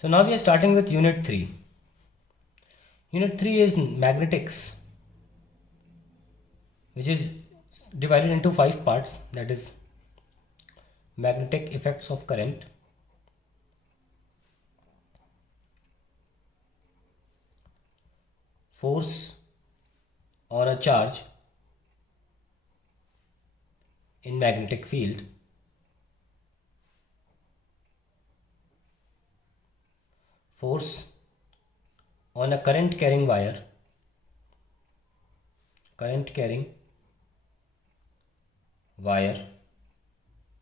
So now we are starting with Unit 3. Unit 3 is magnetics, which is divided into 5 parts, that is magnetic effects of current, force on a charge in magnetic field, force on a current carrying wire,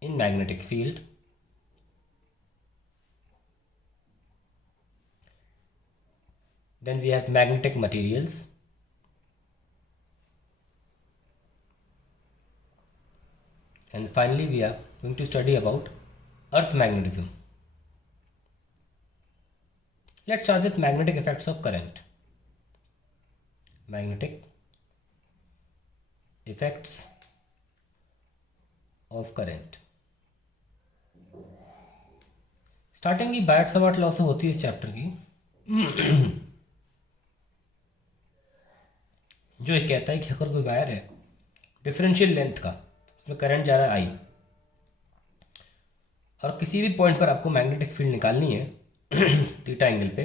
in magnetic field, then we have magnetic materials, and finally we are going to study about earth magnetism. Let's start with magnetic effects of current. Magnetic effects of current. Starting की bat Savart law से होती है इस chapter की, जो ये कहता है कि अगर कोई वायर है डिफरेंशियल लेंथ का, उसमें करंट जा रहा है आई, और किसी भी पॉइंट पर आपको मैग्नेटिक फील्ड निकालनी है थीटा एंगल पे,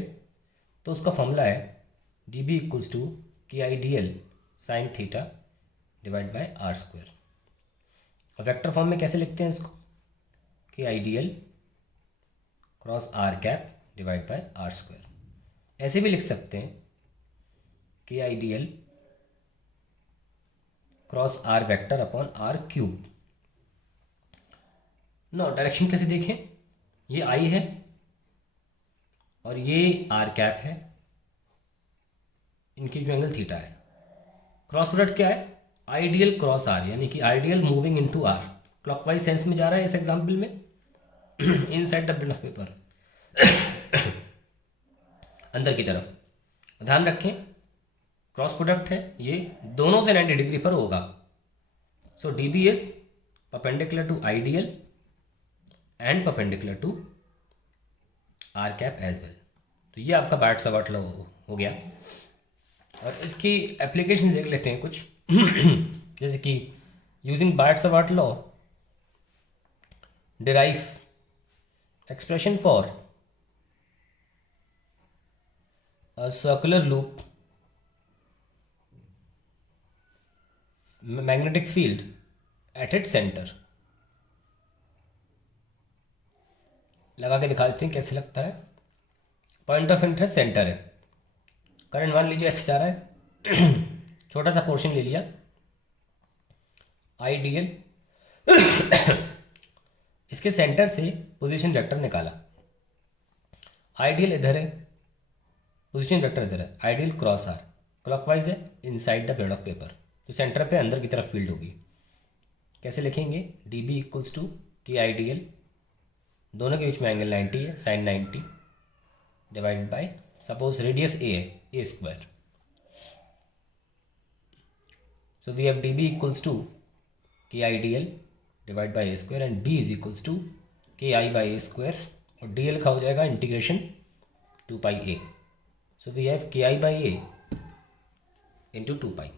तो उसका फॉर्मूला है D B equals to K I D L sine theta divide by R square. और वेक्टर फॉर्म में कैसे लिखते हैं इसको? K I D L cross R cap divide by R square. ऐसे भी लिख सकते हैं K I D L cross R vector upon R cube. No, direction कैसे देखें? ये आई है और ये आर कैप है, इनकी जो एंगल थीटा है। क्रॉस प्रोडक्ट क्या है? आइडियल क्रॉस आर, यानी कि ideal moving into R, clockwise sense में जा रहा है इस एग्जांपल में inside the bill of paper, अंदर की तरफ। ध्यान रखें क्रॉस प्रोडक्ट है, ये दोनों से 90 डिग्री पर होगा। So D B is perpendicular to ideal and perpendicular to R cap as well. तो ये आपका बैट सवाट लॉ हो गया। और इसकी एप्लीकेशन देख लेते हैं कुछ जैसे कि using Biot Savart law derive expression for a circular loop magnetic field at its center। लगा के दिखा देते हैं कैसे लगता है। पॉइंट ऑफ इंटरेस्ट सेंटर है, करंट मान लीजिए ऐसे जा रहा है, छोटा सा पोर्शन ले लिया आई डी एल, इसके सेंटर से पोजीशन वेक्टर निकाला। आइडियल इधर है, पोजीशन वेक्टर इधर है, आइडियल क्रॉस आर, क्लॉकवाइज है, inside the blade of paper, तो सेंटर पे अंदर की तरफ फील्ड होगी। कैसे लिखेंगे? D B equals to K I D L, दोनों के बीच में एंगल 90 है, sine 90 divide by, suppose radius A है, A square. So we have D B equals to K I D L divide by A square and B is equals to K I by A square, और D L का हो जाएगा integration 2 pi A. So we have K I by A into 2 पाई।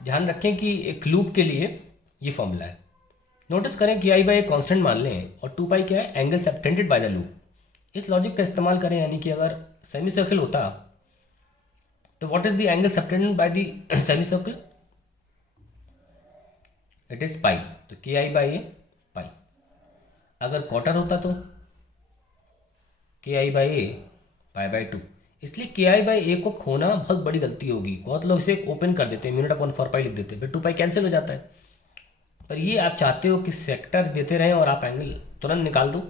ध्यान रखें कि एक loop के लिए ये फॉर्मूला है। नोटिस करें कि आई बाई ए कॉन्स्टेंट मान लें और 2 पाई क्या है? Angle subtended by the loop. इस लॉजिक का इस्तेमाल करें, यानी कि अगर सेमी सर्कल होता तो what is the angle subtended by the semi circle? It is pi, तो के आई बाई ए पाई। अगर क्वार्टर होता तो के I by A pi by 2। इसलिए के आई बाई ए को खोना बहुत बड़ी गलती होगी। बहुत लोग इसे ओपन कर देते हैं, मिनट अपॉन 4 पाई लिख देते हैं, फिर 2 पाई कैंसिल हो जाता है। पर ये आप चाहते हो कि सेक्टर देते रहें और आप एंगल तुरंत निकाल दो,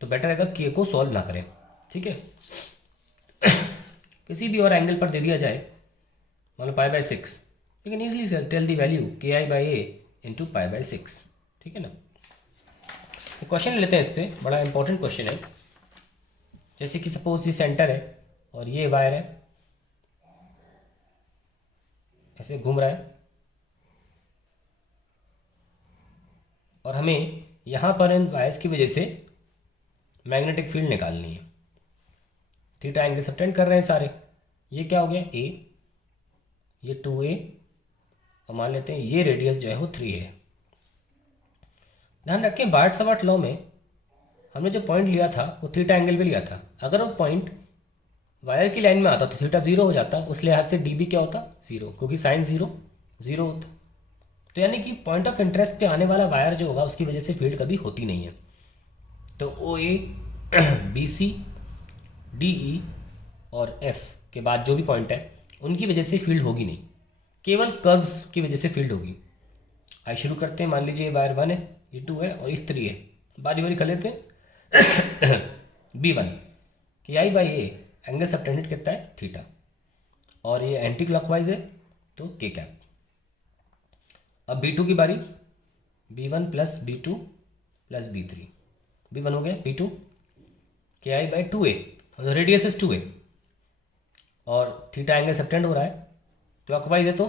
तो बेटर रहेगा के को सॉल्व ना करें। ठीक है किसी भी और एंगल पर दे दिया जाए, मान लो pi by 6, you can easily tell the value K I by A into pi by 6। ठीक है ना? क्वेश्चन लेते हैं इस पर, बड़ा इंपॉर्टेंट क्वेश्चन है। जैसे कि सपोज ये सेंटर है और ये वायर है, ऐसे घूम रहा है, और हमें यहाँ पर इन वायर्स की वजह से मैग्नेटिक फील्ड निकालनी है। थीटा एंगल सबटेंड कर रहे हैं सारे। ये क्या हो गया ए, ये 2a, और मान लेते हैं ये रेडियस जो है वो 3 है। ध्यान रखें बार्ट-सावर्ट लॉ में हमने जो पॉइंट लिया था वो थीटा एंगल भी लिया था। अगर वो पॉइंट वायर की लाइन में आता तो थीटा 0 हो जाता, उस लिहाज से डी भी क्या होता 0, क्योंकि साइन 0 0 होता। तो यानी कि पॉइंट ऑफ इंटरेस्ट पे आने वाला वायर जो होगा उसकी वजह से फील्ड कभी होती नहीं है। तो ओ ए, बी सी, डी ई और एफ के बाद जो भी पॉइंट है उनकी वजह से फील्ड होगी नहीं, केवल कर्व्स की वजह से फील्ड होगी। आइए शुरू करते हैं। मान लीजिए वायर 1 है, ये 2 है और ये 3 है। बारी बारी कर लेते हैं। B1 कि I by A angle subtended कितना है थीटा, और ये एंटी क्लॉकवाइज है तो के कैप। अब B2 की बारी, B1 plus B2 plus B3। B1 हो गया B2 के I by 2a, radius is 2a, और थीटा एंगल सबटेंड हो रहा है क्लॉकवाइज है तो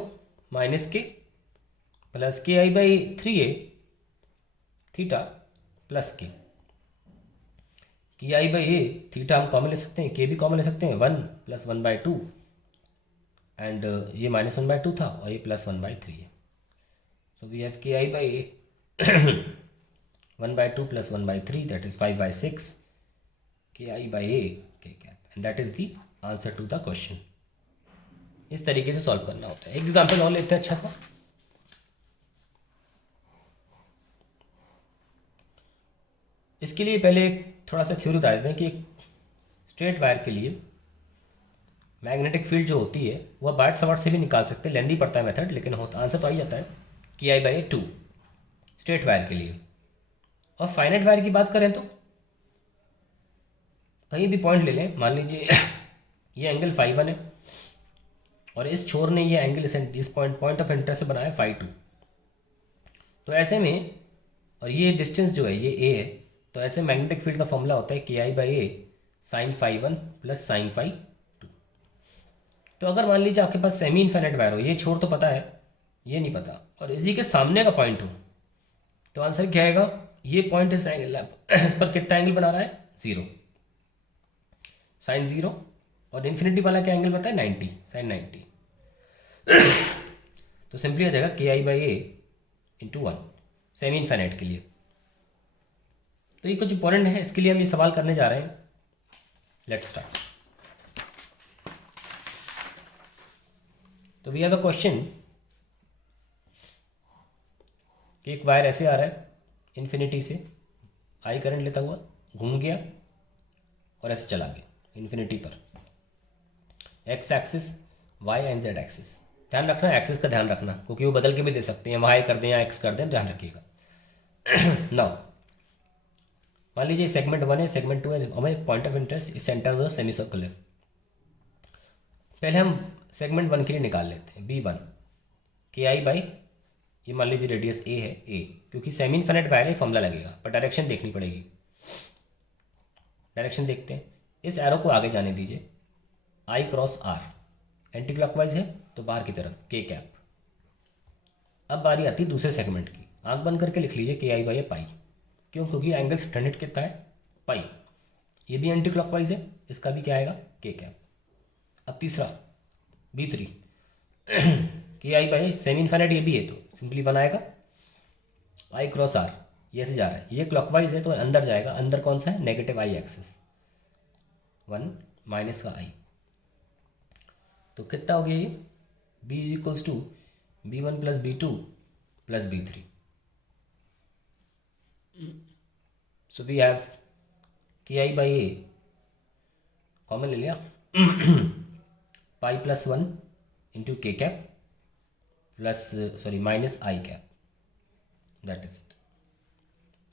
माइनस के प्लस के I by 3a theta plus के आई बाई ए थीटा हम कॉमन ले सकते हैं, के भी कॉमन ले सकते हैं, 1 प्लस 1/2 एंड ये माइनस 1/2 था और ये प्लस 1/3 है। सो we have K I by A 1/2 plus 1/3 that is 5/6 K I by A K cap, and that is the answer to the question. इस तरीके से सॉल्व करना होता है। एग्जाम्पल और लेते हैं अच्छा सा। इसके लिए पहले एक थोड़ा सा थ्योरी बता देते हैं कि एक स्ट्रेट वायर के लिए मैग्नेटिक फील्ड जो होती है वह बार्ट-सावर्ट से भी निकाल सकते हैं। लेंदी पड़ता है मेथड, लेकिन होता आंसर तो आ ही जाता है कि आई बाई 2 स्ट्रेट वायर के लिए। और फाइनाइट वायर की बात करें तो कहीं भी पॉइंट ले लें, मान लीजिए ये एंगल φ1 है और इस छोर ने ये एंगल इस पॉइंट ऑफ इंटरेस्ट से बनाया φ2। तो ऐसे में, और ये डिस्टेंस जो है ये a है, तो ऐसे मैग्नेटिक फील्ड का फॉर्मूला होता है K I by A sine φ1 plus sine φ2। तो अगर मान लीजिए आपके पास सेमी इनफाइनाइट वायर हो, ये छोर तो पता है, ये नहीं पता, और इसी के सामने का पॉइंट हो, तो आंसर क्या आएगा, ये पॉइंट इस पर कितना एंगल बना रहा है 0, साइन 0, और इन्फिनिटी वाला क्या एंगल बताया 90, साइन 90। तो सिंपली आ जाएगा K I by A into 1 semi infinite के लिए। तो ये कुछ इंपॉर्टेंट है, इसके लिए हम ये सवाल करने जा रहे हैं। Let's start. तो वी हैव अ क्वेश्चन कि एक वायर ऐसे आ रहा है इन्फिनिटी से, आई करंट लेता हुआ घूम गया और ऐसे चला गया इन्फिनिटी पर, X axis, Y and Z axis. ध्यान रखना एक्सिस का ध्यान रखना, क्योंकि वो बदल के भी दे सकते हैं, वाई कर दें या एक्स कर दें, ध्यान रखिएगा। नाउ मान लीजिए सेगमेंट 1 है, सेगमेंट 2 है, हमें पॉइंट ऑफ इंटरेस्ट इस सेंटर में सेमी सर्कल है। पहले हम सेगमेंट 1 के लिए निकाल लेते हैं B1 के आई बाई, ये मान लीजिए रेडियस a है, a क्योंकि सेमी इनफाइनाइट वायर है फॉर्मूला लगेगा, पर डायरेक्शन देखनी पड़ेगी। डायरेक्शन देखते हैं, इस एरो को आगे जाने दीजिए, I cross R anti clockwise है तो बाहर की तरफ के कैप। अब बारी आती है दूसरे सेगमेंट की, आंख बंद करके लिख लीजिए के आई बाई पाई, क्यों, क्योंकि एंगल सबटेंडेड कितना है पाई, ये भी एंटी क्लॉकवाइज है, इसका भी क्या आएगा के कैप। अब तीसरा B3 के आई बाई सेमी इनफाइनाइट ये भी है तो सिंपली 1 आएगा, I क्रॉस R ये से जा रहा है, ये क्लॉकवाइज है तो अंदर जाएगा, अंदर कौन सा है नेगेटिव I एक्सिस, 1 माइनस का I, तो कितना हो गया ये B is equals to B1 plus B2 plus B3। So we have K I by A common ले लिया, pi plus 1 into K cap plus sorry minus I cap, that is it.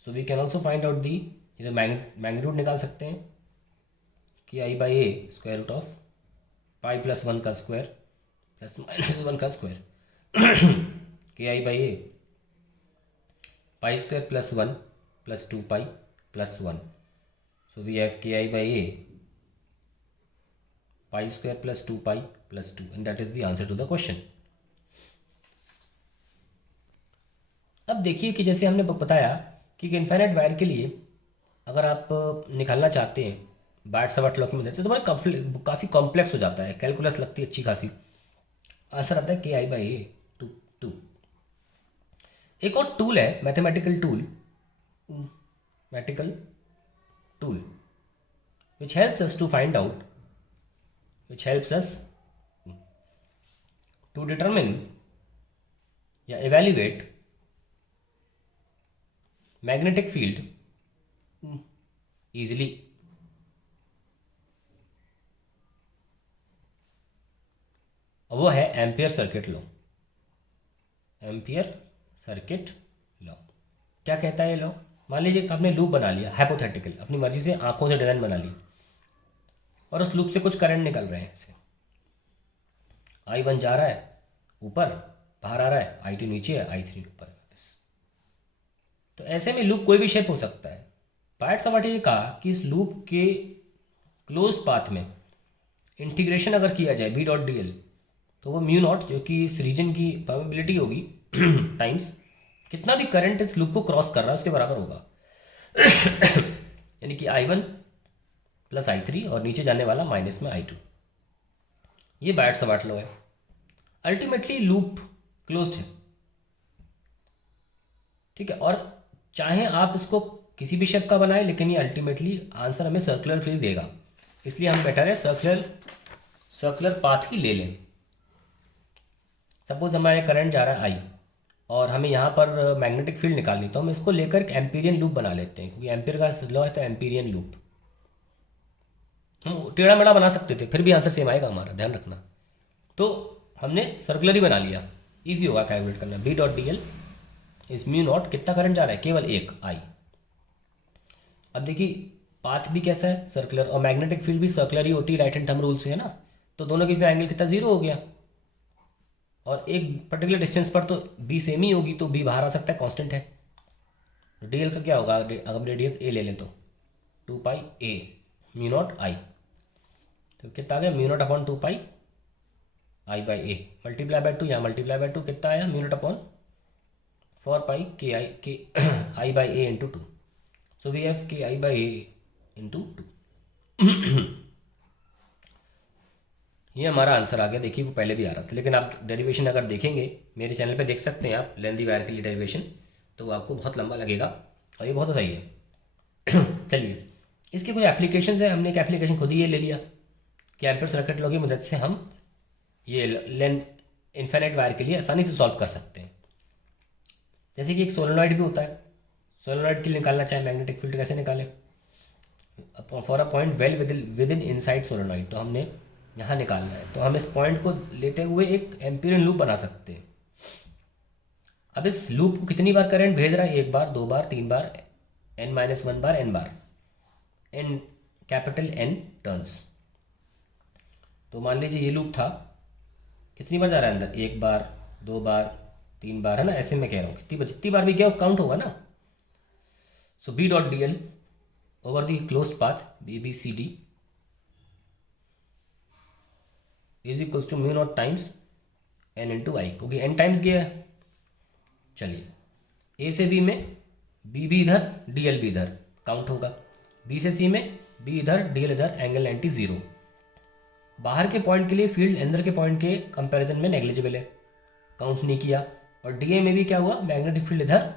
So we can also find out the magnitude निकाल सकते हैं कि I by A square root of pi plus 1 का square plus minus 1 का square, K I by A pi square plus 1 plus 2 pi plus 1। So we have K I by A pi square plus 2 pi plus 2, and that is the answer to the question. अब देखिए कि जैसे हमने बताया कि infinite wire के लिए अगर आप निकालना चाहते हैं बाट सवाट लॉ की मदद से तो बड़ा काफ़ी कॉम्प्लेक्स हो जाता है, कैलकुलस लगती है अच्छी खासी। आंसर आता है K I by A to to. एक और टूल है mathematical tool which helps us to find out, which helps us to determine या evaluate magnetic field easily। वो है ampere circuit law. Ampere circuit law क्या कहता है ये लॉ? मान लीजिए आपने लूप बना लिया हाइपोथेटिकल, अपनी मर्जी से आंखों से डिजाइन बना ली और उस लूप से कुछ करंट निकल रहे हैं ऐसे, I1 जा रहा है ऊपर, बाहर आ रहा है, I2 नीचे है, I3 ऊपर है वापस। तो ऐसे में लूप कोई भी शेप हो सकता है। पार्ट सवाटी ने कहा कि इस लूप के क्लोज्ड पाथ में इंटीग्रेशन अगर किया जाए बी डॉट डी एल, तो वो म्यू नॉट जो कि इस रीजन की परमेबिलिटी होगी टाइम्स कितना भी करंट इस लूप को क्रॉस कर रहा है उसके बराबर होगा। यानी कि I1 प्लस I3 और नीचे जाने वाला माइनस में I2। ये बायट सवाट लॉ है। अल्टीमेटली लूप क्लोज्ड है, ठीक है, और चाहे आप इसको किसी भी शेप का बनाएं, लेकिन ये अल्टीमेटली आंसर हमें सर्कुलर ही देगा। इसलिए हम बेटर है सर्कुलर पाथ ही ले लें। सपोज हमारे करंट जा रहा है I और हमें यहाँ पर मैग्नेटिक फील्ड निकालनी, तो हम इसको लेकर एक एम्पीरियन लूप बना लेते हैं, क्योंकि एम्पियर का लॉ है तो एम्पीरियन लूप। हम टेढ़ा मेढ़ा बना सकते थे, फिर भी आंसर सेम आएगा हमारा, ध्यान रखना। तो हमने सर्कुलर ही बना लिया, इजी होगा कैलकुलेट करना। बी डॉट डी एल इस म्यू नॉट, कितना करंट जा रहा है? केवल एक I। अब देखिए पाथ भी कैसा है? सर्कुलर, और मैग्नेटिक फील्ड भी सर्कुलर ही होती है राइट हैंड थंब रूल से, है ना। तो दोनों के बीच में एंगल कितना? 0 हो गया। और एक पर्टिकुलर डिस्टेंस पर तो बी सेम ही होगी, तो बी बाहर आ सकता है, कांस्टेंट है। डी एल का क्या होगा? अगर रेडियस ए ले लें तो 2 pi A mu not I, तो कितना आ गया? Mu naught upon 2 pi I by A multiply by 2, यहाँ मल्टीप्लाई बाई 2 कितना आया? Mu naught upon 4 pi K I by A into 2। So we have K I by A into 2। ये हमारा answer आ गया। देखिए वो पहले भी आ रहा था, लेकिन आप डेरिवेशन अगर देखेंगे मेरे चैनल पे देख सकते हैं आप, लेंदी वायर के लिए डेरिवेशन, तो आपको बहुत लंबा लगेगा और ये बहुत सही है। चलिए इसके कुछ एप्लीकेशंस हैं। हमने एक एप्लीकेशन खुद ही ये ले लिया कि एम्पियर सर्किट लॉ की मदद से हम ये लेंथ इन्फिनिट वायर के लिए आसानी से सॉल्व कर सकते हैं। जैसे कि एक सोलेनॉइड भी होता है, सोलेनॉइड के लिए निकालना चाहे मैग्नेटिक फील्ड कैसे निकालें? For a point well with in inside solenoid, तो हमने यहाँ निकालना है, तो हम इस पॉइंट को लेते हुए एक एम्पीरियन लूप बना सकते हैं। अब इस लूप को कितनी बार करंट भेज रहा है? 1 बार, 2 बार, 3 बार, n-1 बार, n बार, n कैपिटल N टर्न्स। तो मान लीजिए ये लूप था, कितनी बार जा रहा है अंदर? 1 बार, 2 बार, 3 बार, है ना। ऐसे मैं कह रहा हूँ जितनी बार भी गया वो काउंट होगा ना। So B dot D L over the closed path B B C D is equals to mu naught times n into I, क्योंकि n टाइम्स गया है। चलिए a से b में b भी इधर, dl भी इधर, काउंट होगा। b से c में b इधर, dl इधर, एंगल 90 0। बाहर के पॉइंट के लिए फील्ड अंदर के पॉइंट के कंपैरिजन में नेग्लिजिबल है, काउंट नहीं किया। और डी में भी क्या हुआ? मैग्नेटिक फील्ड इधर,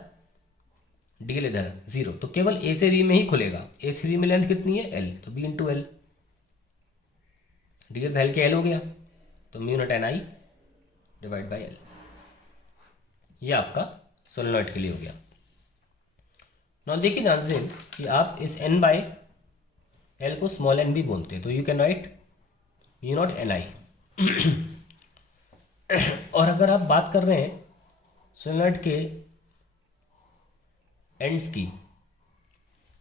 dl इधर 0, तो केवल a से b में ही खुलेगा। a से b में लेंथ कितनी है? l, तो b into L, D L वैल के एल हो गया, तो mu naught N I divide by L. ये आपका सोलेनॉइड के लिए हो गया। नाउ देखिए ध्यान से कि आप इस n बाय एल को स्मॉल n भी बोलते हैं, तो you can write mu naught N I. और अगर आप बात कर रहे हैं सोलेनॉइड के एंड्स की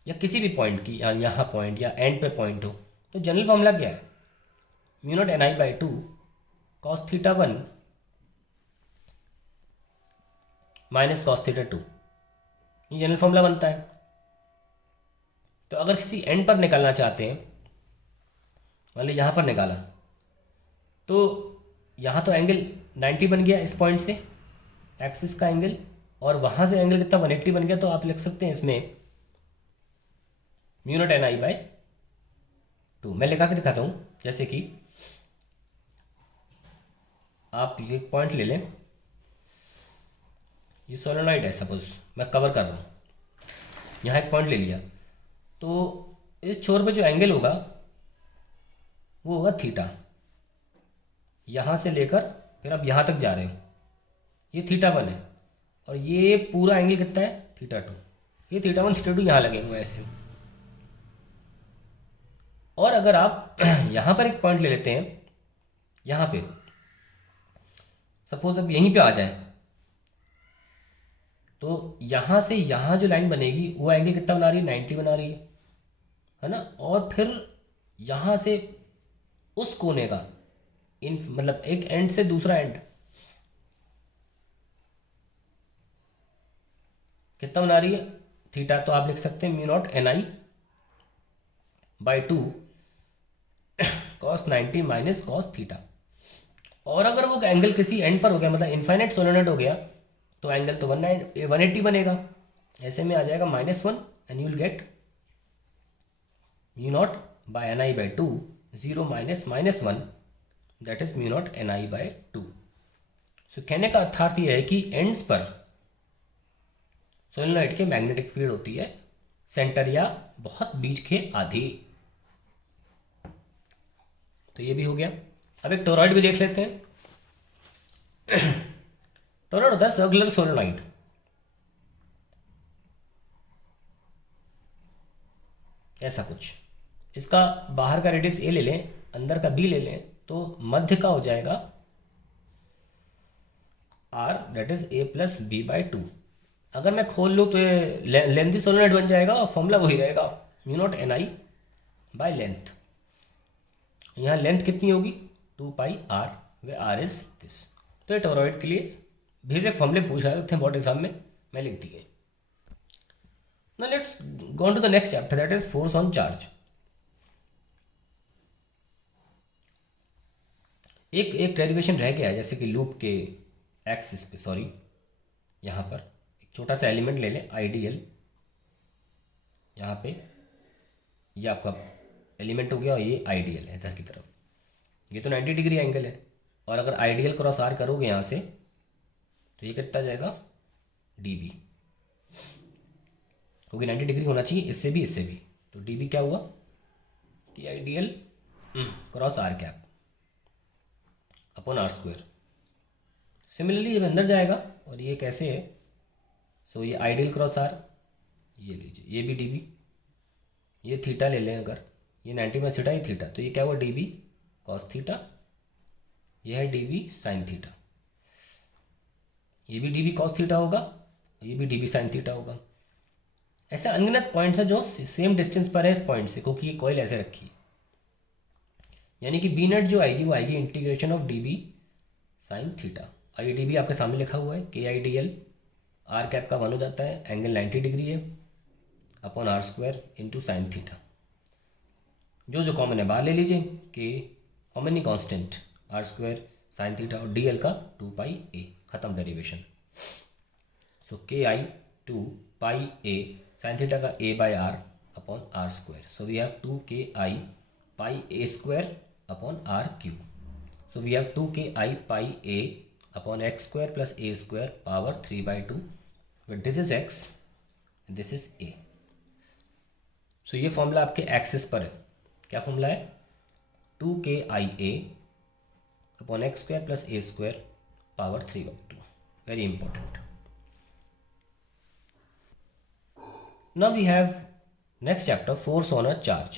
या किसी भी पॉइंट की, या यहाँ पॉइंट या एंड पे पॉइंट हो, तो जनरल फॉर्मूला क्या है? Mu naught N I by 2 cos theta 1 minus cos theta 2, ये जनरल फॉर्मूला बनता है। तो अगर किसी एंड पर निकालना चाहते हैं, मान लीजिए यहाँ पर निकाला, तो यहाँ तो एंगल 90 बन गया इस पॉइंट से, एक्सिस का एंगल, और वहाँ से एंगल कितना? 180 बन गया। तो आप लिख सकते हैं इसमें mu naught N I by 2। मैं लिखा के दिखाता हूँ, जैसे कि आप ये पॉइंट ले लें, ये सोलेनॉइड है, सपोज मैं कवर कर रहा हूँ, यहाँ एक पॉइंट ले लिया, तो इस छोर पे जो एंगल होगा वो होगा थीटा। यहाँ से लेकर फिर आप यहाँ तक जा रहे हो, ये थीटा 1 है, और ये पूरा एंगल कितना है, थीटा 2। ये थीटा 1 थीटा 2 यहाँ लगेंगे ऐसे। और अगर आप यहाँ पर एक पॉइंट ले लेते हैं, यहाँ पे सपोज अब यहीं पे आ जाए, तो यहाँ से यहाँ जो लाइन बनेगी वो एंगल कितना बना रही है, 90 बना रही है ना। और फिर यहाँ से उस कोने का मतलब एक एंड से दूसरा एंड कितना बना रही है, थीटा। तो आप लिख सकते हैं mu naught N I by 2 cos 90 minus cos theta. और अगर वो एंगल किसी एंड पर हो गया, मतलब इनफाइनाइट सोलेनॉइड हो गया, तो एंगल तो 180 बनेगा। ऐसे में आ जाएगा -1 and you will get mu naught by N I by 2 0 minus -1 that is mu naught N I by 2। So कहने का अर्थार्थ यह है कि एंड्स पर सोलेनॉइड के मैग्नेटिक फील्ड होती है सेंटर या बहुत बीच के आधे। तो ये भी हो गया। अब एक टोरॉइड भी देख लेते हैं। टोरॉइड होता है सर्कुलर सोलेनॉइड। ऐसा कुछ, इसका बाहर का रेडियस ए ले लें, अंदर का बी ले लें, तो मध्य का हो जाएगा R, that is A plus B by 2। अगर मैं खोल लूँ तो ये लेंथी सोलेनॉइड बन जाएगा और फॉर्मूला वही रहेगा mu naught N I by length. यहाँ लेंथ कितनी होगी 2 pi R, where R is this. तो ये टोरॉइड के लिए बेसिक फॉर्मूले पूछा थे बोर्ड एग्जाम में, मैं लिख दिए। Now let's go on to the next chapter, that is force on charge. एक डेरिवेशन रह गया है, जैसे कि लूप के एक्सिस पे, सॉरी यहाँ पर एक छोटा सा एलिमेंट ले लें आइडियल, यहाँ पे ये आपका एलिमेंट हो गया और ये आइडियल है इधर की तरफ। ये तो 90 डिग्री एंगल है, और अगर आइडियल क्रॉस आर करोगे यहाँ से तो ये कितना जाएगा dB, क्योंकि 90 डिग्री होना चाहिए इससे भी इससे भी। तो dB क्या हुआ कि ideal cross R cap upon R square. Similarly जब अंदर जाएगा, और ये कैसे है, सो ये आइडियल क्रॉस आर, ये लीजिए, ये भी dB, ये थीटा ले लें, अगर ये 90 में थीटा, ये थीटा, तो ये क्या हुआ dB कॉस थीटा, ये है dB साइन थीटा। ये भी dB कॉस थीटा होगा, ये भी dB साइन थीटा होगा। ऐसे अनगिनत पॉइंट्स हैं जो सेम डिस्टेंस पर है इस पॉइंट से, क्योंकि ये कॉइल ऐसे रखी है। यानी कि बी नेट जो आएगी वो आएगी integration of dB sine theta. और ये dB आपके सामने लिखा हुआ है, K I D L R cap का 1 हो जाता है, एंगल 90 डिग्री है, upon R square into sine theta. जो कॉमन है बाहर ले लीजिए, के कॉमन ही constant, R square sine theta, और डी एल का 2 पाई ए, खत्म डेरिवेशन। सो के आई 2 पाई ए साइन थीटा का A by R upon R square. So we have 2 K I pi A square upon R cube. So we have 2 K I pi A upon X square plus A square power 3/2, but this is X, this is A. So ये formula आपके axis पर है। क्या formula है, 2 K I A upon X square plus A square power 3/2। Very important. Now we have next chapter, force on a charge.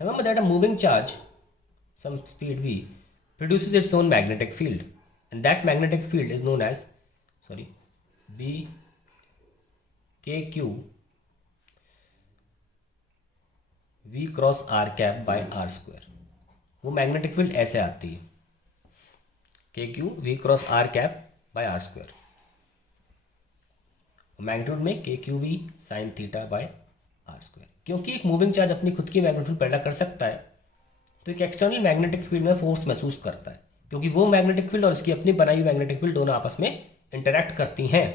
Remember that a moving charge, some speed v, produces its own magnetic field, and that magnetic field is known as, B K Q v cross r cap by r square। वो magnetic field ऐसे आती है, K Q V cross R cap by R square. Magnitude में K Q V sine theta by R square. क्योंकि एक moving charge अपनी खुद की मैग्नीट्यूड पैदा कर सकता है, तो एक एक्सटर्नल मैग्नेटिक फील्ड में फोर्स महसूस करता है, क्योंकि वो मैग्नेटिक फील्ड और इसकी अपनी बनाई हुई मैग्नेटिक फील्ड दोनों आपस में इंटरैक्ट करती हैं।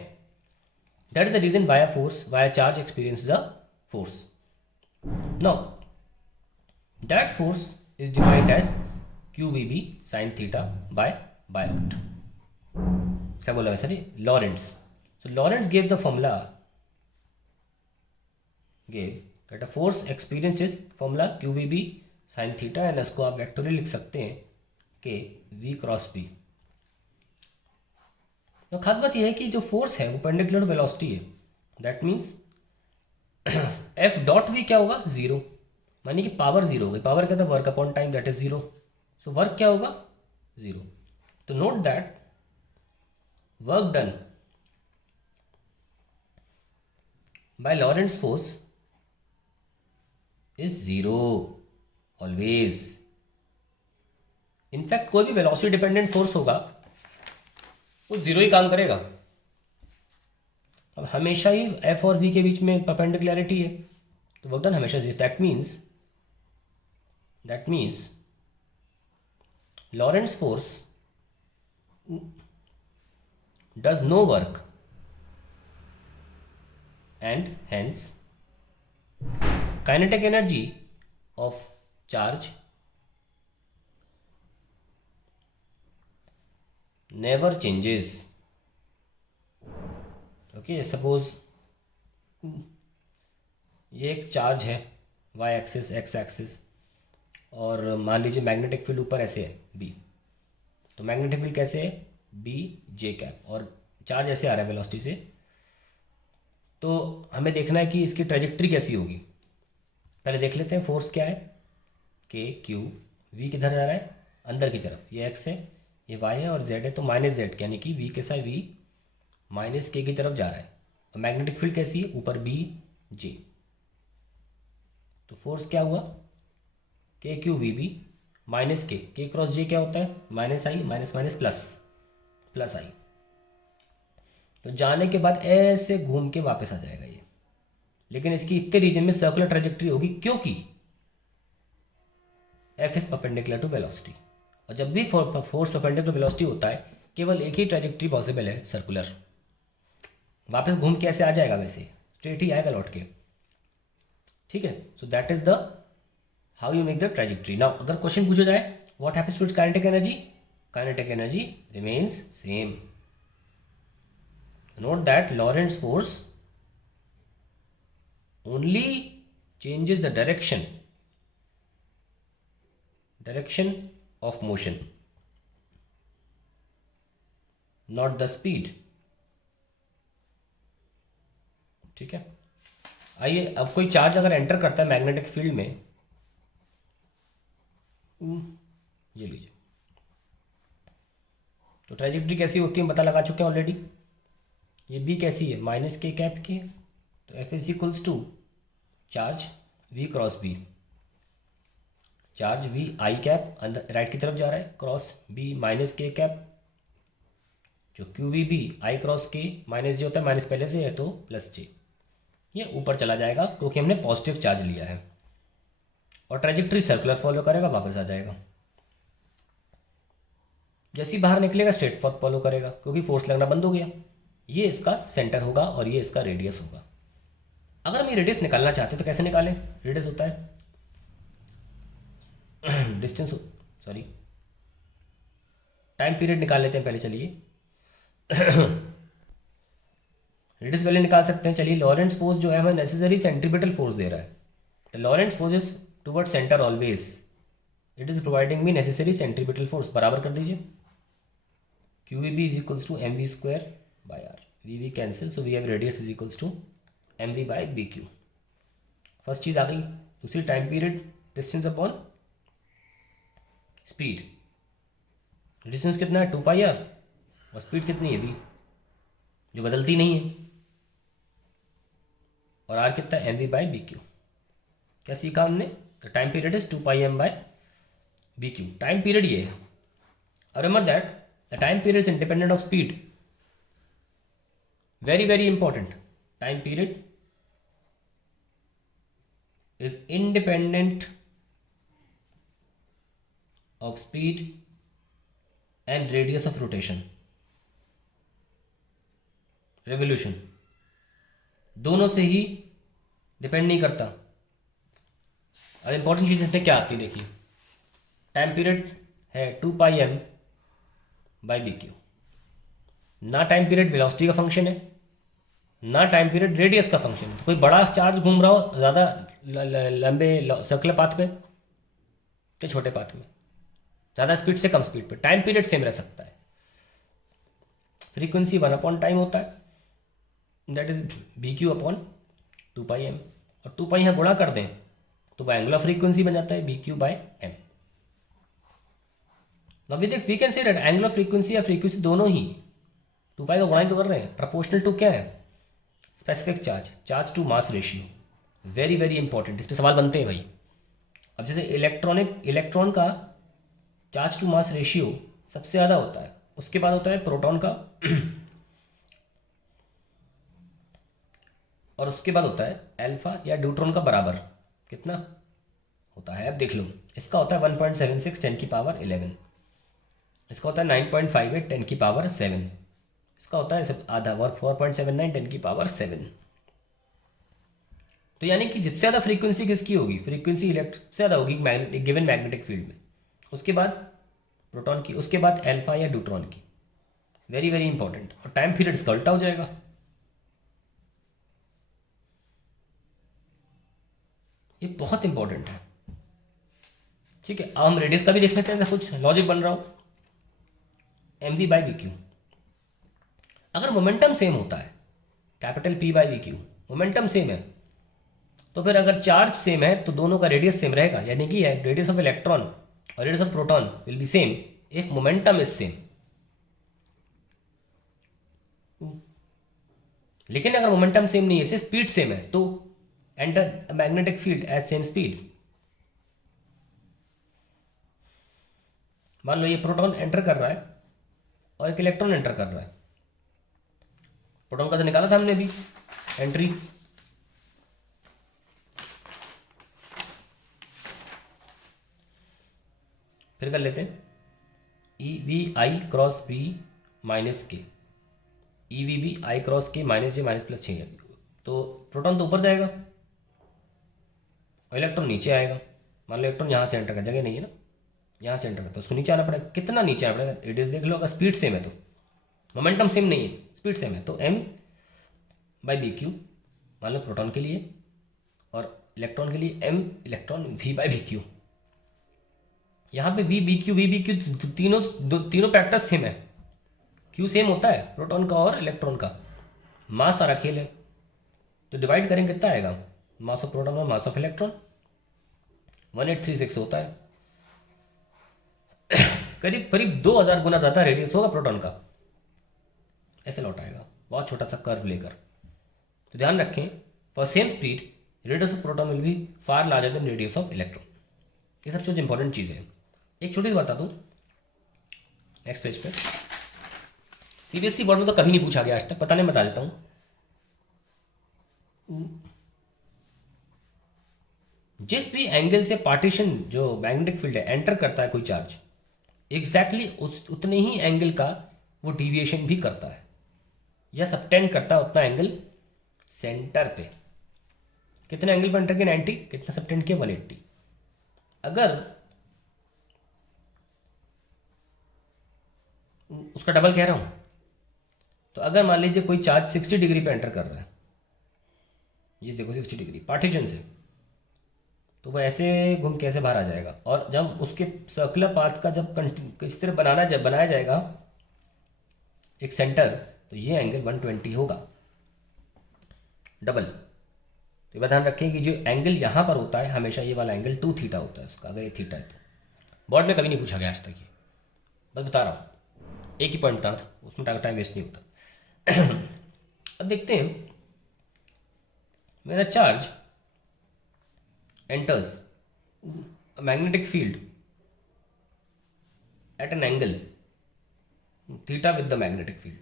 That is the reason why force why charge experience the force. Now, that force is defined as QVB sin theta by root. क्या बोला वैसे भी? Lorentz. So Lorentz gave the formula, gave that a force experience is formula QVB sin theta, and इसको आप vectorial लिख सकते हैं कि V क्रॉस B. तो खास बात यह है कि जो फोर्स है वो परपेंडिकुलर वेलोसिटी है. That means F dot V क्या होगा? जीरो, मानिए कि पावर जीरो होगी. पावर क्या था? Work upon time, that is zero. So work क्या होगा? जीरो. तो note that work done by Lorentz force is zero always. In fact कोई भी वेलोसिटी डिपेंडेंट फोर्स होगा वो जीरो ही काम करेगा. अब हमेशा ही एफ और वी के बीच में परपेंडिकुलरिटी है, तो वर्क डन हमेशा zero. That means Lorentz force does no work and hence kinetic energy of charge never changes. Okay, suppose ये एक चार्ज है y एक्सिस x एक्सिस, और मान लीजिए मैग्नेटिक फील्ड ऊपर ऐसे है b. तो मैग्नेटिक फील्ड कैसे है? b j कैप, और चार्ज ऐसे आ रहा है वेलोसिटी से. तो हमें देखना है कि इसकी ट्रेजेक्ट्री कैसी होगी. पहले देख लेते हैं फोर्स क्या है. k q, v किधर जा रहा है? अंदर की तरफ. ये x है, ये y है, और z है, तो माइनस जेड, यानी कि v कैसा है? v माइनस के की तरफ जा रहा है. और मैग्नेटिक फील्ड कैसी है? ऊपर b j. तो फोर्स क्या हुआ? k q v b minus के क्रॉस j क्या होता है? माइनस आई, माइनस माइनस प्लस, प्लस आई. तो जाने के बाद ऐसे घूम के वापस आ जाएगा ये. लेकिन इसकी इतने रीजन में सर्कुलर ट्रेजेक्ट्री होगी, क्योंकि f is perpendicular to velocity. और जब भी फोर्स परपेंडिकुलर वेलोसिटी होता है, केवल एक ही ट्रेजेक्ट्री पॉसिबल है, सर्कुलर. वापस घूम के ऐसे आ जाएगा, वैसे स्ट्रेट ही आएगा लौट के. ठीक है. So that is the how you make the trajectory. Now अगर क्वेश्चन पूछा जाए what happens to its kinetic energy, kinetic energy remains same. Note that Lorentz force only changes the direction of motion, not the speed. ठीक है. आइए, अब कोई charge अगर enter करता है मैग्नेटिक फील्ड में, ये लीजिए, तो ट्रेजेक्ट्री कैसी होती है पता लगा चुके हैं ऑलरेडी. ये बी कैसी है? माइनस के कैप की. तो F is equals to charge V cross B. Charge v I cap अंदर राइट की तरफ जा रहा है, cross b minus K cap, जो Q V B I cross K minus J होता है, माइनस पहले से है तो प्लस जे. ये ऊपर चला जाएगा क्योंकि हमने पॉजिटिव चार्ज लिया है. और ट्रेजेक्ट्री सर्कुलर फॉलो करेगा, वापस आ जाएगा. जैसे ही बाहर निकलेगा स्ट्रेट फॉलो करेगा, क्योंकि फोर्स लगना बंद हो गया. ये इसका सेंटर होगा और ये इसका रेडियस होगा. अगर हम ये रेडियस निकालना चाहते हैं तो कैसे निकालें? रेडियस होता है डिस्टेंस, सॉरी टाइम पीरियड निकाल लेते हैं पहले. चलिए रेडियस पहले निकाल सकते हैं. चलिए, लॉरेंट्स फोर्स जो है हमें नेसेसरी सेंट्रीपिटल फोर्स दे रहा है. The Lorentz force is toward centre always. It is providing me necessary centripetal force. बराबर कर दीजिए. Q V B is equals to M V square by R. V V cancel, so we have radius is equals to M V by B Q. First चीज़ आ गई. दूसरी time period, distance upon speed. Distance कितना है? 2 pi are. और speed कितनी है? भी जो बदलती नहीं है. और आर कितना है? M V by B Q. क्या सीखा हमने? The time period is 2 pi M by B Q. Time period ये है. और remember that the time period is independent of speed. Very very important. Time period is independent of speed and radius of rotation, revolution. दोनों से ही depend नहीं करता। अब important चीज़ इसमें क्या आती है देखिए, टाइम पीरियड है 2πm/bq। ना टाइम पीरियड वेलोसिटी का फंक्शन है, ना टाइम पीरियड रेडियस का फंक्शन है। तो कोई बड़ा चार्ज घूम रहा हो ज़्यादा लंबे सर्कुलर पाथ में या छोटे पाथ में, ज़्यादा स्पीड से कम स्पीड पे, टाइम पीरियड सेम रह सकता है। फ्रीक्वेंसी 1/टाइम होता है, दैट इज bq/2πm। और 2π यहाँ गुणा कर दें तो वो एंगुलर फ्रीक्वेंसी बन जाता है bq/m। Now we can say that angular frequency या फ्रीक्वेंसी दोनों ही 2π का गुणा ही तो कर रहे हैं। प्रोपोर्शनल टू क्या है? Specific charge, charge to mass ratio. Very very important, इस पर सवाल बनते हैं भाई। अब जैसे इलेक्ट्रॉन का चार्ज टू मास रेशियो सबसे ज़्यादा होता है, उसके बाद होता है प्रोटॉन का और उसके बाद होता है अल्फा या न्यूट्रॉन का बराबर कितना होता है। अब देख लो, इसका होता है 1.76 10⁻11, इसका होता है 9.58 10⁻7, इसका होता है सब आधा और 4.79 10⁻7। तो यानी कि जिससे ज़्यादा फ्रीक्वेंसी किसकी होगी, फ्रीक्वेंसी इलेक्ट्रिक से ज़्यादा होगी गिवन मैग्नेटिक फील्ड में, उसके बाद प्रोटॉन की, उसके बाद अल्फा या न्यूट्रॉन की। Very very important. और टाइम पीरियड इसका उल्टा हो जाएगा। ये बहुत इंपॉर्टेंट है, ठीक है। अब हम रेडियस का भी देख लेते हैं, कुछ लॉजिक बन रहा हो। mv/bq, अगर मोमेंटम सेम होता है, कैपिटल P/bq, मोमेंटम सेम है, तो फिर अगर चार्ज सेम है तो दोनों का रेडियस सेम रहेगा, यानी कि रेडियस ऑफ इलेक्ट्रॉन और radius of proton will be same if momentum is same. लेकिन अगर मोमेंटम सेम नहीं है, सिर्फ स्पीड सेम है, तो enter magnetic field eight same speed. मान लो ये प्रोटॉन एंटर कर रहा है और एक इलेक्ट्रॉन एंटर कर रहा है। प्रोटॉन का तो निकाला था हमने भी एंट्री, फिर कर लेते हैं EVI×V माइनस के, EVB/I×K -J -+6। तो प्रोटॉन तो ऊपर जाएगा और इलेक्ट्रॉन नीचे आएगा। मान लो इलेक्ट्रॉन यहाँ से एंटर कर, जगह नहीं है ना, यहाँ से एंटर करता है, उसको नीचे आना पड़ेगा। कितना नीचे आना पड़ेगा? रेडियस देख लो, अगर स्पीड सेम है तो, मोमेंटम सेम नहीं है, स्पीड सेम है, तो m/bq मान लो प्रोटॉन के लिए, और इलेक्ट्रॉन के लिए m इलेक्ट्रॉन v/bq। यहाँ पे v/bq तीनों फैक्टर सेम है, q सेम होता है प्रोटॉन का और इलेक्ट्रॉन का, मास सारा खेल है। तो डिवाइड करेंगे कितना आएगा, मास ऑफ प्रोटॉन और मास ऑफ इलेक्ट्रॉन 1836 होता है। करीब करीब 2000 गुना ज़्यादा रेडियस होगा प्रोटॉन का, ऐसे लौट आएगा बहुत छोटा सा कर्व लेकर। तो ध्यान रखें, for same speed radius of proton will be far larger than radius of electron. ये सब चीज़ इंपॉर्टेंट चीज़ है। एक छोटी सी बता दूँ, नेक्स्ट पेज पे सीबीएसई बोर्ड में तो कभी नहीं पूछा गया आज तक, पता नहीं, बता देता हूँ। जिस भी एंगल से पार्टीशन जो मैग्नेटिक फील्ड है एंटर करता है कोई चार्ज, एग्जैक्टली उतने ही एंगल का वो डिविएशन भी करता है या सबटेंड करता है उतना एंगल सेंटर पे। कितने एंगल पर एंटर किया? 90। कितना सबटेंड किया? 180। अगर उसका डबल कह रहा हूँ, तो अगर मान लीजिए कोई चार्ज 60 डिग्री पे एंटर कर रहा है, ये देखो 60 डिग्री पार्टीशन से, तो वह ऐसे घूम कैसे बाहर आ जाएगा। और जब उसके सर्कुलर पाथ का जब किसी तरह बनाया जाएगा एक सेंटर, तो ये एंगल 120 होगा डबल। तो ये ध्यान रखें कि जो एंगल यहाँ पर होता है हमेशा ये वाला एंगल 2 थीटा होता है इसका, अगर ये थीटा है तो। बोर्ड में कभी नहीं पूछा गया आज तक, ये बस बता रहा हूँ, एक ही पॉइंट बताना था, उसमें टाइम वेस्ट नहीं होता। अब देखते हैं, मेरा charge enters a magnetic field at an angle theta with the magnetic field.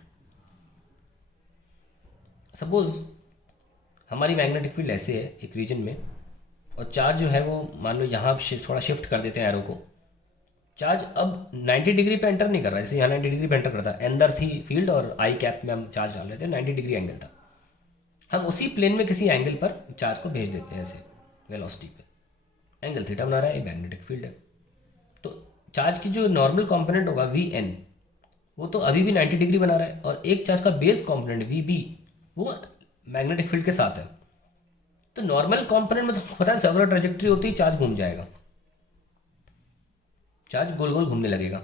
Suppose हमारी मैग्नेटिक फील्ड ऐसे है एक रीजन में, और चार्ज जो है वो मान लो यहाँ थोड़ा शिफ्ट कर देते हैं एरो को। चार्ज अब 90 डिग्री पे एंटर नहीं कर रहा है, जैसे यहाँ 90 डिग्री पे एंटर करता है, अंदर थी फील्ड और आई कैप में हम चार्ज डाल रहे थे, 90 डिग्री एंगल था। हम उसी प्लेन में किसी एंगल पर चार्ज को भेज देते हैं, ऐसे वेलोसिटी पे एंगल थीटा बना रहा है, ये मैग्नेटिक फील्ड है। तो चार्ज की जो नॉर्मल कंपोनेंट होगा वी एन, वो तो अभी भी 90 डिग्री बना रहा है, और एक चार्ज का बेस कंपोनेंट वी बी वो मैग्नेटिक फील्ड के साथ है। तो नॉर्मल कंपोनेंट में तो पता है सर्कुलर ट्रेजेक्ट्री होती है, चार्ज घूम जाएगा, चार्ज गोल गोल घूमने लगेगा,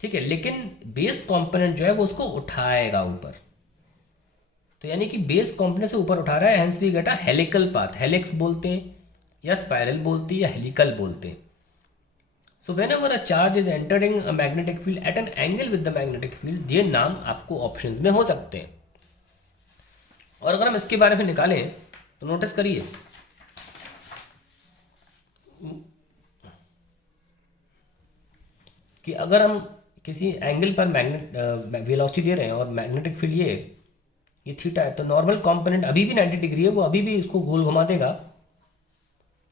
ठीक है। लेकिन बेस कंपोनेंट जो है वो उसको उठाएगा ऊपर, तो यानी कि बेस कंपोनेंट से ऊपर उठा रहा है, hence we get a helical path. Helix बोलते हैं या स्पाइरल बोलते हैं या हेलिकल बोलते हैं। So when ever a charge is entering a magnetic field eight an angle with the magnetic field, ये नाम आपको ऑप्शंस में हो सकते हैं। और अगर हम इसके बारे में निकालें तो नोटिस करिए कि अगर हम किसी एंगल पर मैग्नेट वेलोसिटी दे रहे हैं और मैग्नेटिक फील्ड ये थीटा है, तो नॉर्मल कंपोनेंट अभी भी 90 डिग्री है, वो अभी भी इसको गोल घुमा देगा,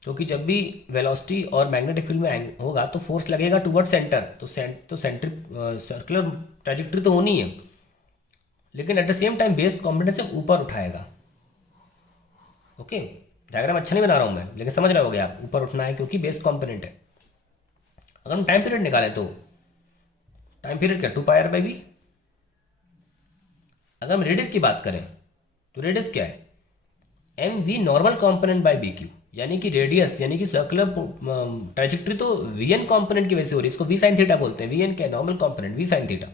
क्योंकि जब भी वेलोसिटी और मैग्नेटिक फील्ड में होगा तो फोर्स लगेगा टुवर्ड सेंटर, तो सेंटर सर्कुलर ट्रैजेक्टरी तो होनी है, लेकिन at the same time base component से ऊपर उठाएगा। ओके, डायग्राम अच्छा नहीं बना रहा हूँ मैं, लेकिन समझ रहे होगे आप, ऊपर उठना है क्योंकि बेस कंपोनेंट है। अगर हम टाइम पीरियड निकालें तो टाइम पीरियड क्या, 2πr/v। अगर हम रेडियस की बात करें तो रेडियस क्या है, M V normal component by B Q, यानी कि रेडियस यानी कि सर्कुलर ट्रैजेक्टरी तो वी एन कॉम्पोनेंट की वजह से हो रही है, इसको वी साइन थीटा बोलते हैं। वी एन क्या है, normal component V sine theta,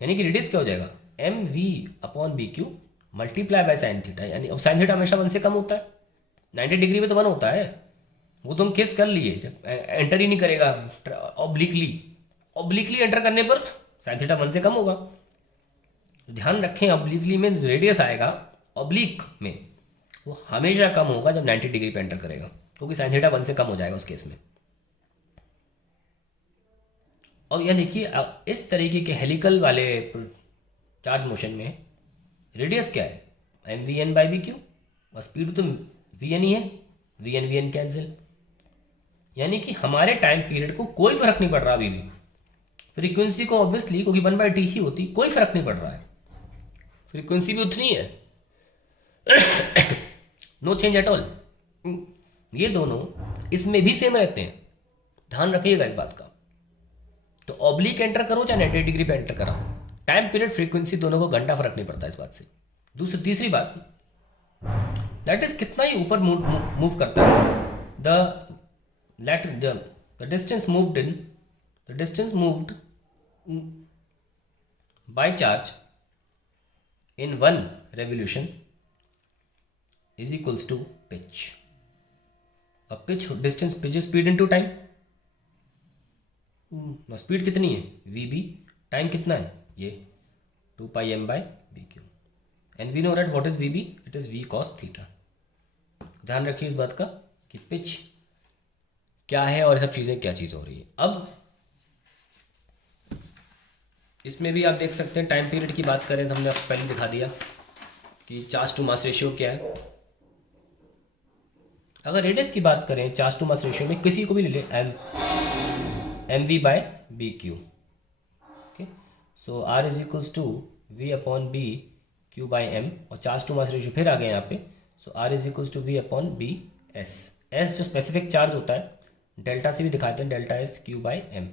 यानी कि रेडियस क्या हो जाएगा, M V upon B Q multiply by sine theta. यानी अब साइन थीटा हमेशा 1 से कम होता है, 90 डिग्री में तो 1 होता है, वो तो हम केस कर लिए, जब एंटर ही नहीं करेगा ऑब्लिकली, ऑब्लिकली एंटर करने पर साइन थीटा 1 से कम होगा। ध्यान रखें, ऑब्लिकली में रेडियस आएगा, ऑब्लिक में वो हमेशा कम होगा जब 90 डिग्री पे एंटर करेगा, क्योंकि साइन थीटा 1 से कम हो जाएगा उस केस में। और यह देखिए, अब इस तरीके के हेलिकल वाले चार्ज मोशन में रेडियस क्या है, M V N by B Q, और स्पीड तो वी एन ही है, वी एन कैंसिल, यानी कि हमारे टाइम पीरियड को कोई फर्क नहीं पड़ रहा अभी भी। फ्रीक्वेंसी को ऑब्वियसली, क्योंकि 1/t ही होती, कोई फर्क नहीं पड़ रहा है, फ्रीक्वेंसी भी उतनी है, नो चेंज एट ऑल। ये दोनों इसमें भी सेम रहते हैं, ध्यान रखिएगा इस बात का। तो ऑब्लिक एंटर करो चाहे 90 डिग्री पे एंटर करा, टाइम पीरियड फ्रीक्वेंसी दोनों को घंटा फर्क नहीं पड़ता इस बात से। तीसरी बात, दैट इज कितना ही ऊपर मूव करता है, the distance moved by charge in 1 revolution is equals to pitch। अब pitch distance, pitch speed into time, speed कितनी है वी बी, टाइम कितना है ये 2πm/bq, and we know that what is V B, it is v cos theta. ध्यान रखिए इस बात का कि पिच क्या है और सब चीज़ें क्या चीज़ हो रही है। अब इसमें भी आप देख सकते हैं, टाइम पीरियड की बात करें तो हमने आपको पहले दिखा दिया कि चार्ज टू मास रेशियो क्या है। अगर रेडियस की बात करें चार्ज टू मास रेशियो में किसी को भी ले ले, M V by B Q, okay, so R is equals to V upon B Q by M, और चार्ज टू मास रेशियो फिर आ गए यहाँ पे, so R is equals to V upon B S. S जो specific charge होता है, delta से भी दिखाते हैं, delta S Q by M.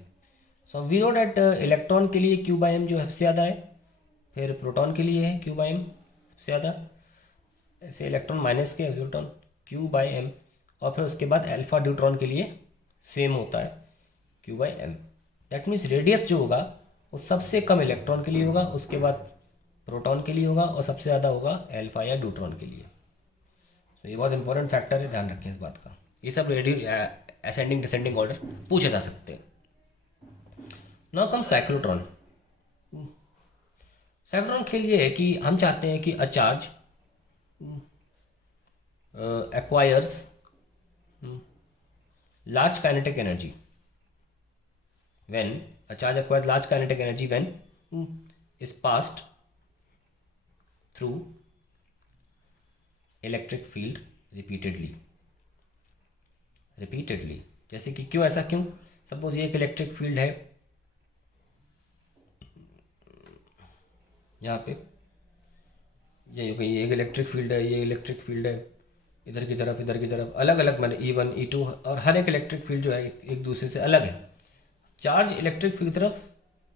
So we know that electron के लिए क्यू बाई एम जो सबसे ज़्यादा है, फिर प्रोटॉन के लिए है क्यू बाई एम सबसे ज़्यादा, ऐसे इलेक्ट्रॉन माइनस के प्रोटॉन क्यू बाई एम, और फिर उसके बाद अल्फा ड्यूट्रॉन के लिए सेम होता है Q by M. That means radius जो होगा वो सबसे कम इलेक्ट्रॉन के लिए होगा, उसके बाद प्रोटॉन के लिए होगा, और सबसे ज़्यादा होगा अल्फा या ड्यूट्रॉन के लिए। तो ये बहुत इंपॉर्टेंट फैक्टर है, ध्यान रखें इस बात का। ये सब असेंडिंग डिसेंडिंग ऑर्डर पूछे जा सकते हैं। Now come cyclotron. साइक्लोट्रॉन खेल ये है कि हम चाहते हैं कि a charge acquires large kinetic energy when a charge acquires large kinetic energy when is passed through electric field repeatedly। जैसे कि क्यों, ऐसा क्यों, सपोज ये एक इलेक्ट्रिक फील्ड है यहाँ पे, ये हो गई, ये एक इलेक्ट्रिक फील्ड है, ये इलेक्ट्रिक फील्ड है, इधर की तरफ अलग अलग, मतलब E1 E2, और हर एक इलेक्ट्रिक फील्ड जो है एक दूसरे से अलग है। चार्ज इलेक्ट्रिक फील्ड की तरफ,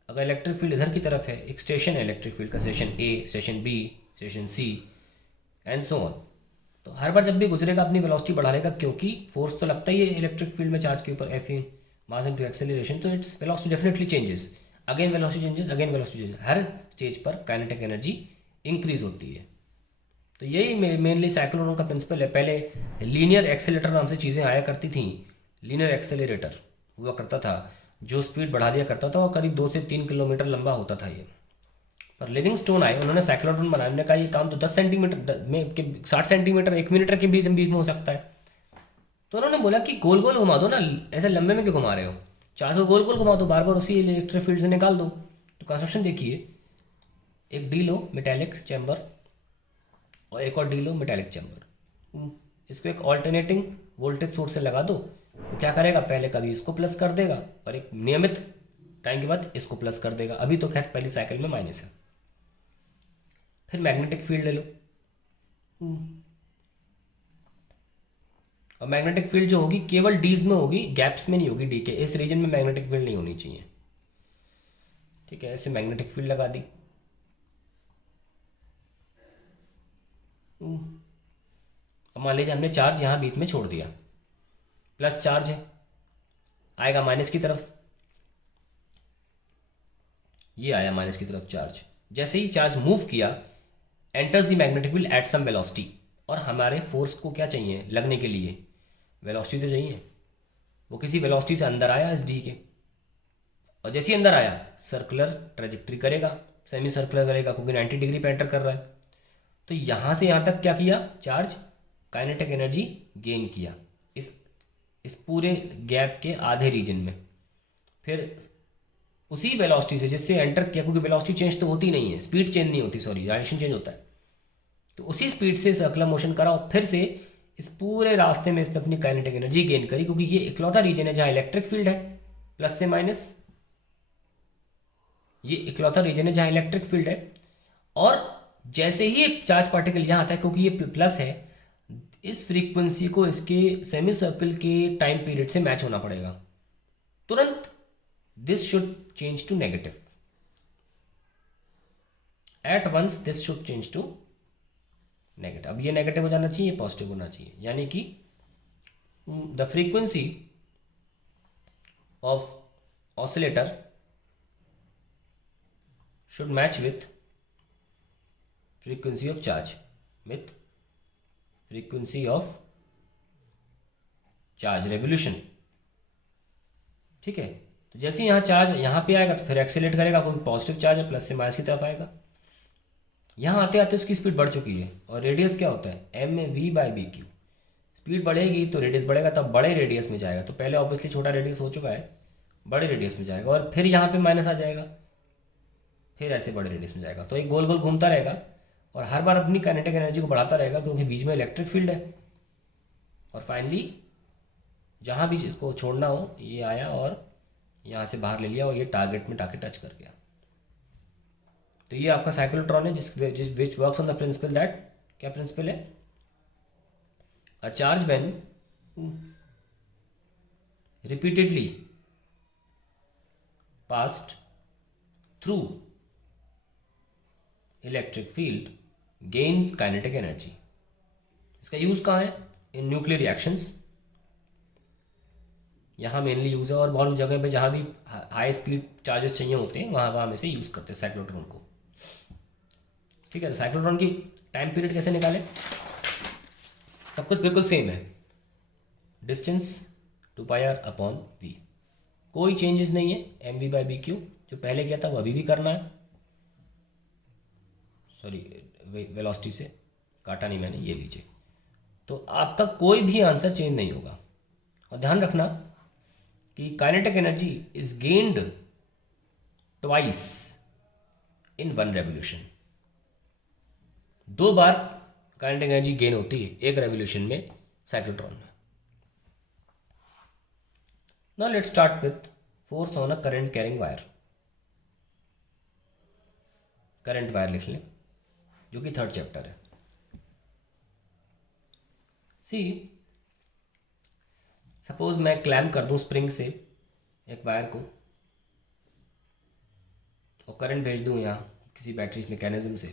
अगर इलेक्ट्रिक फील्ड इधर की तरफ है, एक स्टेशन है इलेक्ट्रिक फील्ड का, station A, station B, station C, and so on. तो हर बार जब भी गुजरेगा अपनी वेलोसिटी बढ़ा लेगा, क्योंकि फोर्स तो लगता ही है इलेक्ट्रिक फील्ड में चार्ज के ऊपर, F E mass into acceleration, तो its velocity definitely changes, again velocity changes, again velocity changes, हर स्टेज पर काइनेटिक एनर्जी इंक्रीज होती है। तो यही मेनली साइक्लोट्रॉन का प्रिंसिपल है। पहले लीनियर एक्सेलेटर नाम से चीज़ें आया करती थी, लीनियर एक्सेलरेटर हुआ करता था, जो स्पीड बढ़ा दिया करता था, और करीब 2 से 3 किलोमीटर लंबा होता था ये। पर लिविंगस्टोन आए, उन्होंने साइक्लोट्रॉन बनाने का ये काम तो 10 सेंटीमीटर में के 60 सेंटीमीटर 1 मीटर के बीच में हो सकता है। तो उन्होंने बोला कि गोल गोल घुमा दो ना, ऐसे लंबे में क्यों घुमा रहे हो, चाहे तो गोल गोल घुमा दो, बार बार उसी इलेक्ट्रिक फील्ड से निकाल दो। तो कंस्ट्रक्शन देखिए, एक डी लो मेटेलिक चैम्बर और एक और डी लो मेटेलिक चैम्बर, इसको एक ऑल्टरनेटिंग वोल्टेज सोर्स से लगा दो, तो क्या करेगा, पहले कभी इसको प्लस कर देगा और एक नियमित टाइम के बाद इसको प्लस कर देगा। अभी तो खैर पहली साइकिल में माइनस है। फिर मैग्नेटिक फील्ड ले लो, और मैग्नेटिक फील्ड जो होगी केवल डीज में होगी, गैप्स में नहीं होगी, डी के इस रीजन में मैग्नेटिक फील्ड नहीं होनी चाहिए। ठीक है, ऐसे मैग्नेटिक फील्ड लगा दी। अब मान लीजिए हमने चार्ज यहाँ बीच में छोड़ दिया, प्लस चार्ज है, आएगा माइनस की तरफ, ये आया माइनस की तरफ चार्ज। जैसे ही चार्ज मूव किया, enters the magnetic field at some velocity, और हमारे फोर्स को क्या चाहिए लगने के लिए, वेलोसिटी तो चाहिए। वो किसी वेलोसिटी से अंदर आया इस डी के, और जैसे ही अंदर आया सर्कुलर ट्रेजेक्ट्री करेगा, सेमी सर्कुलर करेगा, क्योंकि 90 डिग्री पे एंटर कर रहा है। तो यहाँ से यहाँ तक क्या किया, चार्ज काइनेटिक एनर्जी गेन किया इस पूरे गैप के आधे रीजन में। फिर उसी वेलोसिटी से जिससे एंटर किया, क्योंकि वेलोसिटी चेंज तो होती नहीं है, स्पीड चेंज नहीं होती, सॉरी डायरेक्शन चेंज होता है, तो उसी स्पीड से सर्कुलर मोशन करा और फिर से इस पूरे रास्ते में इसने अपनी काइनेटिक एनर्जी गेन करी, क्योंकि ये इकलौता रीजन है जहाँ इलेक्ट्रिक फील्ड है प्लस से माइनस, ये इकलौता रीजन है जहाँ इलेक्ट्रिक फील्ड है। और जैसे ही चार्ज पार्टिकल यहाँ आता है, क्योंकि ये प्लस है, इस फ्रीक्वेंसी को इसके सेमी सर्कल के टाइम पीरियड से मैच होना पड़ेगा तुरंत, this should change to negative, at once this should change to negative. अब ये नेगेटिव हो जाना चाहिए, पॉजिटिव होना चाहिए, यानी कि the frequency of oscillator should match with frequency of charge, with frequency of charge revolution। ठीक है, तो जैसे यहाँ चार्ज यहाँ पे आएगा तो फिर एक्सेलेरेट करेगा, कोई पॉजिटिव चार्ज है प्लस से माइनस की तरफ आएगा। यहाँ आते आते उसकी स्पीड बढ़ चुकी है, और रेडियस क्या होता है, mv/bq। स्पीड बढ़ेगी तो रेडियस बढ़ेगा, तब बड़े रेडियस में जाएगा। तो पहले ऑब्वियसली छोटा रेडियस हो चुका है, बड़े रेडियस में जाएगा, और फिर यहाँ पे माइनस आ जाएगा, फिर ऐसे बड़े रेडियस में जाएगा। तो एक गोल गोल घूमता रहेगा और हर बार अपनी काइनेटिक एनर्जी को बढ़ाता रहेगा, क्योंकि बीच में इलेक्ट्रिक फील्ड है। और फाइनली जहाँ भी इसको छोड़ना हो, ये आया और यहाँ से बाहर ले लिया, और ये टारगेट में टाके टच कर गया। तो ये आपका साइक्लोट्रॉन है, which works on the principal that, क्या प्रिंसिपल है, a charge when repeatedly passed through electric field gains kinetic energy. इसका यूज़ कहाँ है, इन न्यूक्लियर रिएक्शंस, यहाँ मेनली यूज़ है, और बहुत जगह पे जहाँ भी हाई स्पीड चार्जेस चाहिए होते हैं वहाँ वहाँ में से यूज़ करते हैं साइक्लोट्रॉन को। ठीक है, तो साइक्लोट्रॉन की टाइम पीरियड कैसे निकालें, सब कुछ बिल्कुल सेम है, डिस्टेंस 2πr/v, कोई चेंजेस नहीं है, mv/bq जो पहले किया था वो अभी भी करना है, सॉरी वेलोसिटी से काटा नहीं मैंने, ये लीजिए। तो आपका कोई भी आंसर चेंज नहीं होगा। और ध्यान रखना कि kinetic energy is gained twice in one revolution, 2 bar kinetic energy gain होती है एक रेवोल्यूशन में साइक्लोट्रॉन में। Now let's start with force on a current carrying wire. Current wire लिख लें, जो कि थर्ड चैप्टर है। सी सपोज मैं क्लैम्प कर दूं स्प्रिंग से एक वायर को और करंट भेज दूं यहाँ किसी बैटरी मैकेनिज्म से,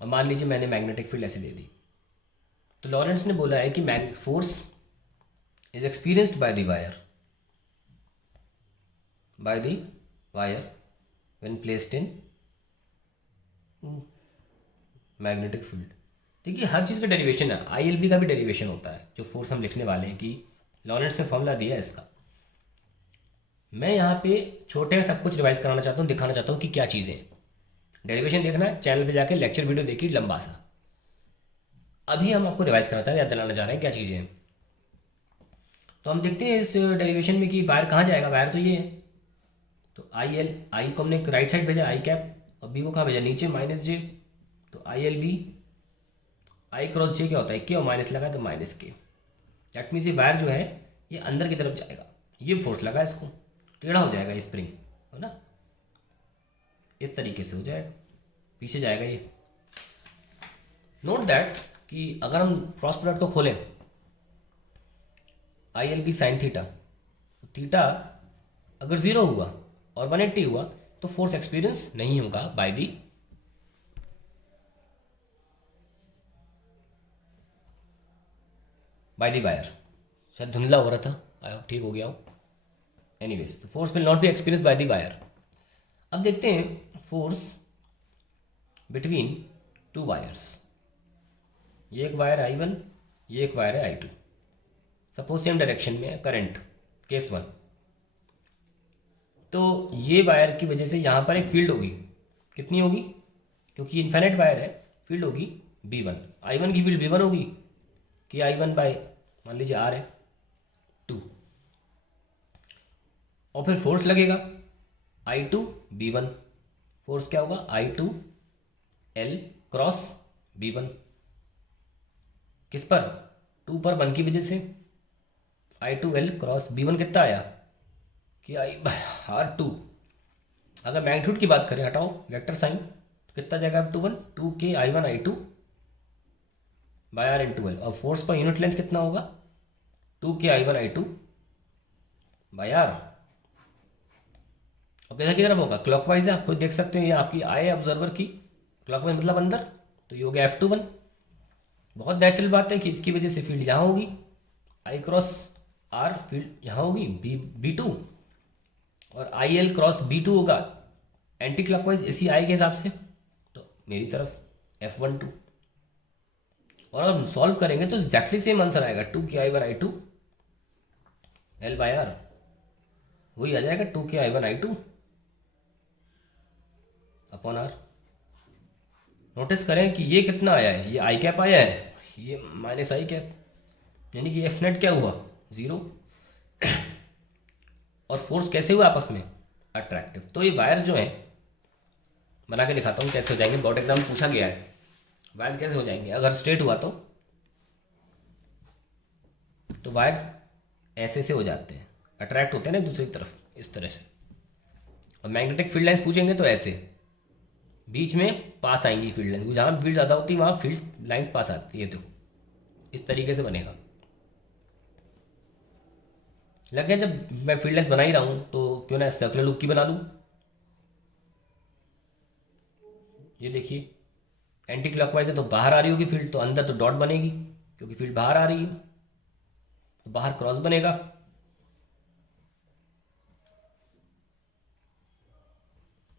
और मान लीजिए मैंने मैग्नेटिक फील्ड ऐसे दे दी, तो लॉरेंस ने बोला है कि force is experienced by the wire when placed in magnetic field. देखिए हर चीज़ का डेरिवेशन है, ILB का भी डेरिवेशन होता है जो फोर्स हम लिखने वाले हैं, कि लॉरेंस ने फॉर्मूला दिया है इसका। मैं यहाँ पे छोटे में सब कुछ रिवाइज कराना चाहता हूँ, दिखाना चाहता हूँ कि क्या चीज़ें हैं। डेरिवेशन देखना है चैनल पे जाके लेक्चर वीडियो देखिए लंबा सा। अभी हम आपको रिवाइज कराना चाह रहे हैं, याद दिलाना चाह रहे हैं क्या चीज़ें हैं। तो हम देखते हैं इस डेरिवेशन में कि वायर कहाँ जाएगा। वायर तो ये है, तो आई को हमने राइट साइड भेजा आई कैप, और बी को कहाँ भेजा नीचे -J, तो ILB आई क्रॉस जे क्या होता है K, और माइनस लगा तो -K। दैट मीन्स ये वायर जो है ये अंदर की तरफ जाएगा, ये फोर्स लगा इसको, टेढ़ा हो जाएगा ये स्प्रिंग, है ना, इस तरीके से हो जाएगा, पीछे जाएगा ये। नोट दैट कि अगर हम क्रॉस प्रोडक्ट को खोलें ILB साइन थीटा, थीटा अगर 0 हुआ और 180 हुआ तो फोर्स एक्सपीरियंस नहीं होगा बाय दी वायर। शायद धुंधला हो रहा था, आई होप ठीक हो गया हो। Anyways force will not be experience by the wire. अब देखते हैं फोर्स बिटवीन टू वायर्स। ये एक वायर I1, ये एक वायर है I2। सपोज सेम डायरेक्शन में है करंट, केस 1। तो ये वायर की वजह से यहाँ पर एक फील्ड होगी, कितनी होगी, क्योंकि इन्फिनिट वायर है, फील्ड होगी B1। I1 की फील्ड B1 होगी कि I1 बाय मान लीजिए R है 2, और फिर फोर्स लगेगा I2 B1। फोर्स क्या होगा I2 L क्रॉस B1, किस पर 2 पर 1 की वजह से I2 L क्रॉस B1 कितना आया कि I/R2। अगर मैग्नीट्यूड की बात करें, हटाओ वेक्टर साइन, तो कितना जाएगा F21 2K I1 I2 by R into L, और फोर्स पर यूनिट लेंथ कितना होगा 2K I1 I2 by R। और किधर की तरफ होगा, क्लॉकवाइज है, आप खुद देख सकते हो, ये आपकी आई ऑब्जर्वर की क्लॉकवाइज मतलब अंदर, तो ये हो गया F21। बहुत नेचुरल बात है कि इसकी वजह से फील्ड यहाँ होगी, I क्रॉस R फील्ड यहाँ होगी B2, और IL क्रॉस B2 होगा एंटी क्लॉकवाइज इसी I के हिसाब से, तो मेरी तरफ F12। और अगर सॉल्व करेंगे तो एग्जैक्टली सेम आंसर आएगा 2K I1 I2 L bye R, वही आ जाएगा 2K I1 I2 upon R। Notice करें कि ये कितना आया है, ये I कैप आया है, ये -I कैप, यानी कि F नेट क्या हुआ 0। और फोर्स कैसे हुआ आपस में अट्रैक्टिव। तो ये वायर जो है बना के दिखाता हूँ कैसे हो जाएंगे, बोर्ड एग्जाम पूछा गया है वायर्स कैसे हो जाएंगे अगर स्ट्रेट हुआ तो वायर्स ऐसे से हो जाते हैं, अट्रैक्ट होते हैं ना दूसरी तरफ इस तरह से। और मैग्नेटिक फील्ड लाइंस पूछेंगे तो ऐसे बीच में पास आएंगी फील्ड लाइंस, जहाँ फील्ड ज़्यादा होती है वहाँ फील्ड लाइंस पास आती है, तो इस तरीके से बनेगा। लगे जब मैं फील्ड लाइंस बना ही रहा हूँ तो क्यों ना सर्कुलर लूप की बना दूँ। ये देखिए एंटी क्लॉकवाइज है तो बाहर आ रही होगी फील्ड, तो अंदर तो डॉट बनेगी क्योंकि फील्ड बाहर आ रही है, तो बाहर क्रॉस बनेगा।